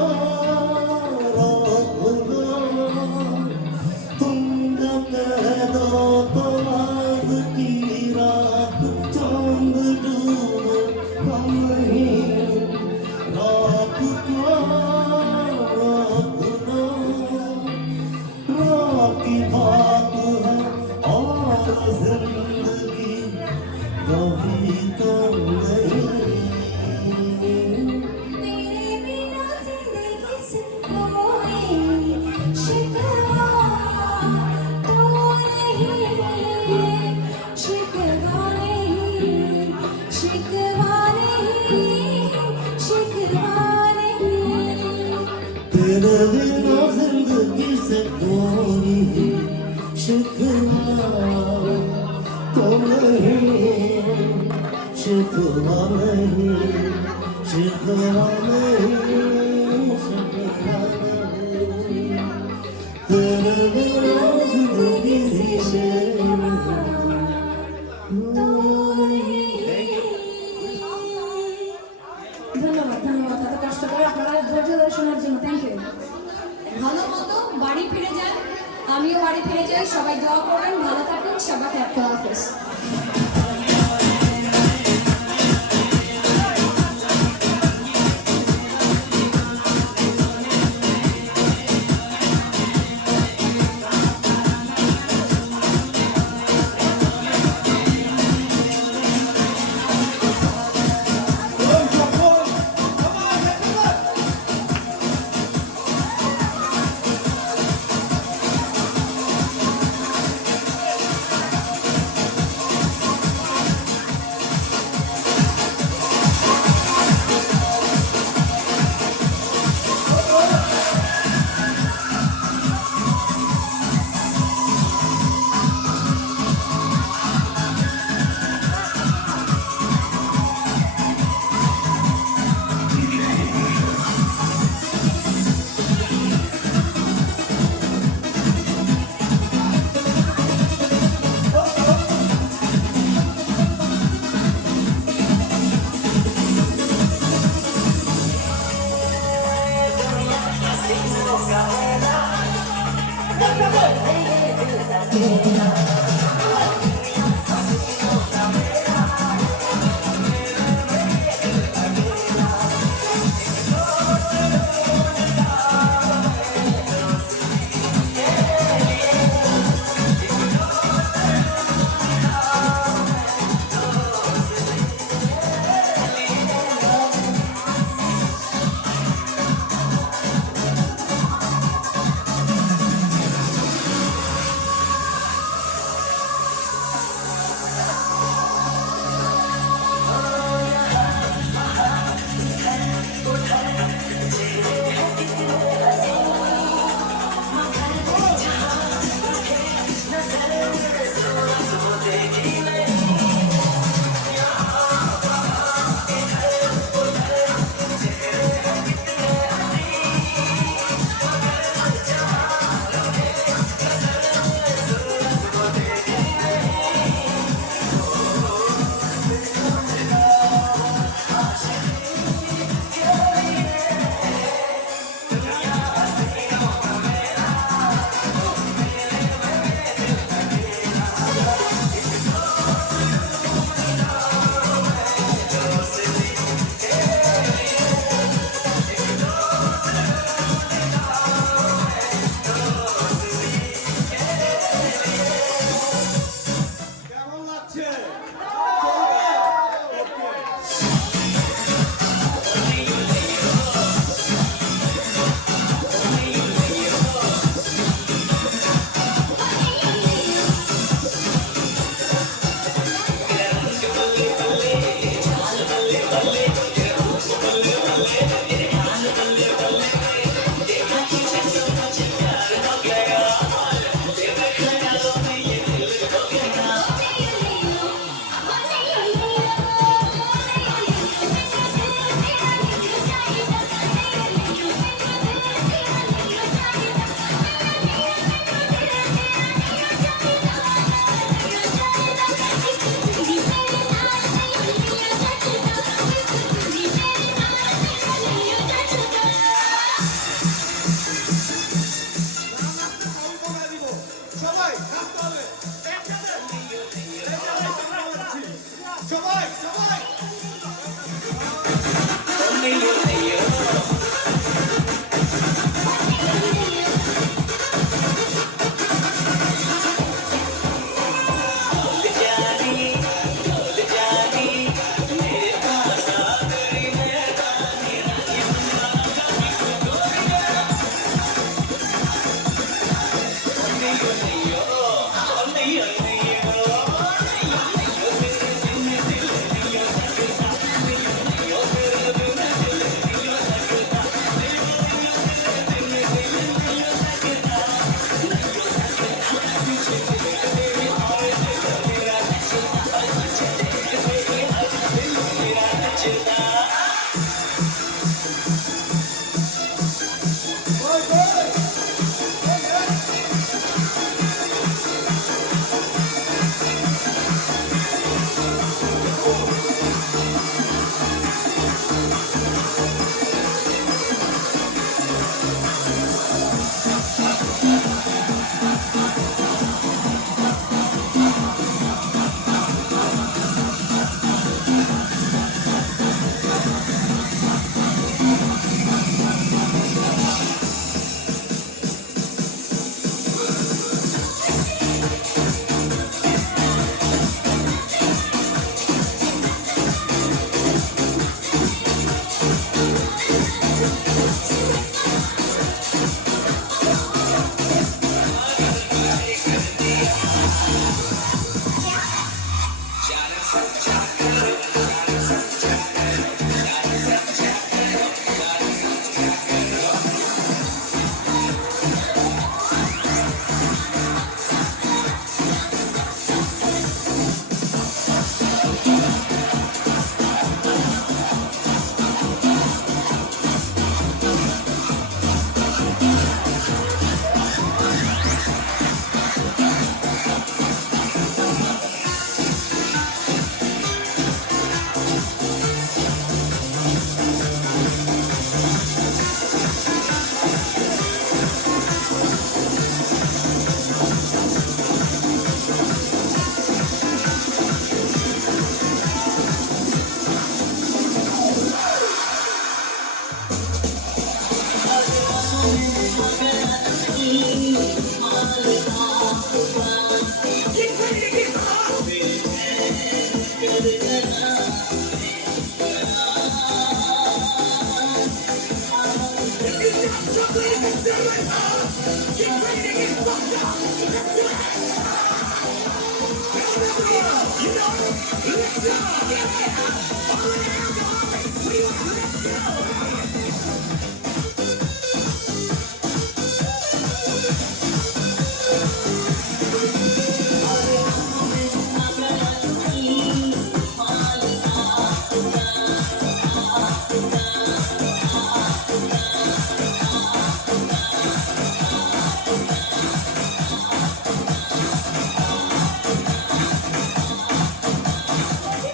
रात दो। तुम जो कह दो तो आज की रात चांद डूबे नहीं, रात को रात दो। रात की बात है और जिंदगी कभी तो नहीं। तेरे बिना जिंदगी से कोई शिकवा तो नहीं, शिकवा नहीं, शिकवा नहीं, शिकवा नहीं। तेरे बिना जिंदगी से कोई शिकवा तो नहीं, शिकवा नहीं, शिकवा नहीं, शिकवा नहीं। तेरे बिना जिंदगी से तो नहीं। কষ্ট করে আপনারা ধৈর্য ধরে শোনার জন্য থ্যাংক ইউ। ভালো মতো বাড়ি ফিরে যান, আমিও বাড়ি ফিরে যাই। সবাই দোয়া করবেন, ভালো থাকুন, সবাইকে খোদা হাফেজ।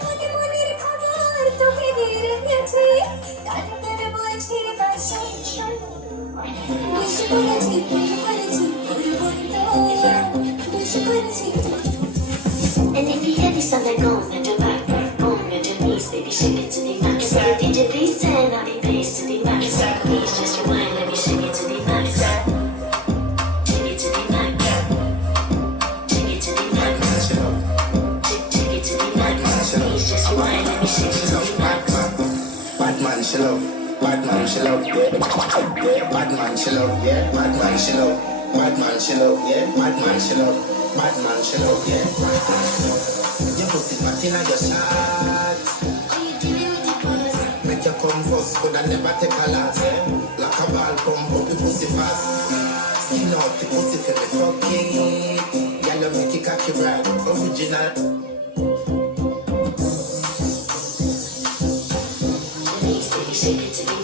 মনে মনের খবর তোকে দিয়ে রেখেছি কান করে বলছি বাসি বুঝে করেছি প্রেম করেছি বুঝে করেছি And if you hear this song, then go on your back, go on your knees, baby, shake it to the max. DJ, please turn all the bass to the max. Please just rewind, let me shake it to the max. Shake it to the max. Shake it to the max. Shake it to the max. Please just rewind, let me shake it to the max. Bad man, she love. Bad man, she love. Yeah. Bad man, she love. Yeah. Bad man, she love. Bad man, she love. Yeah. Bad man, she love. Bad man, she love. Yeah. Your pussy fat inna your shot. Make you come first, coulda never take a last. Yeah. Like a ball, come up the pussy fast. Skin out the pussy for me fucking. Yeah, you make it cocky bright, original. Shake it to the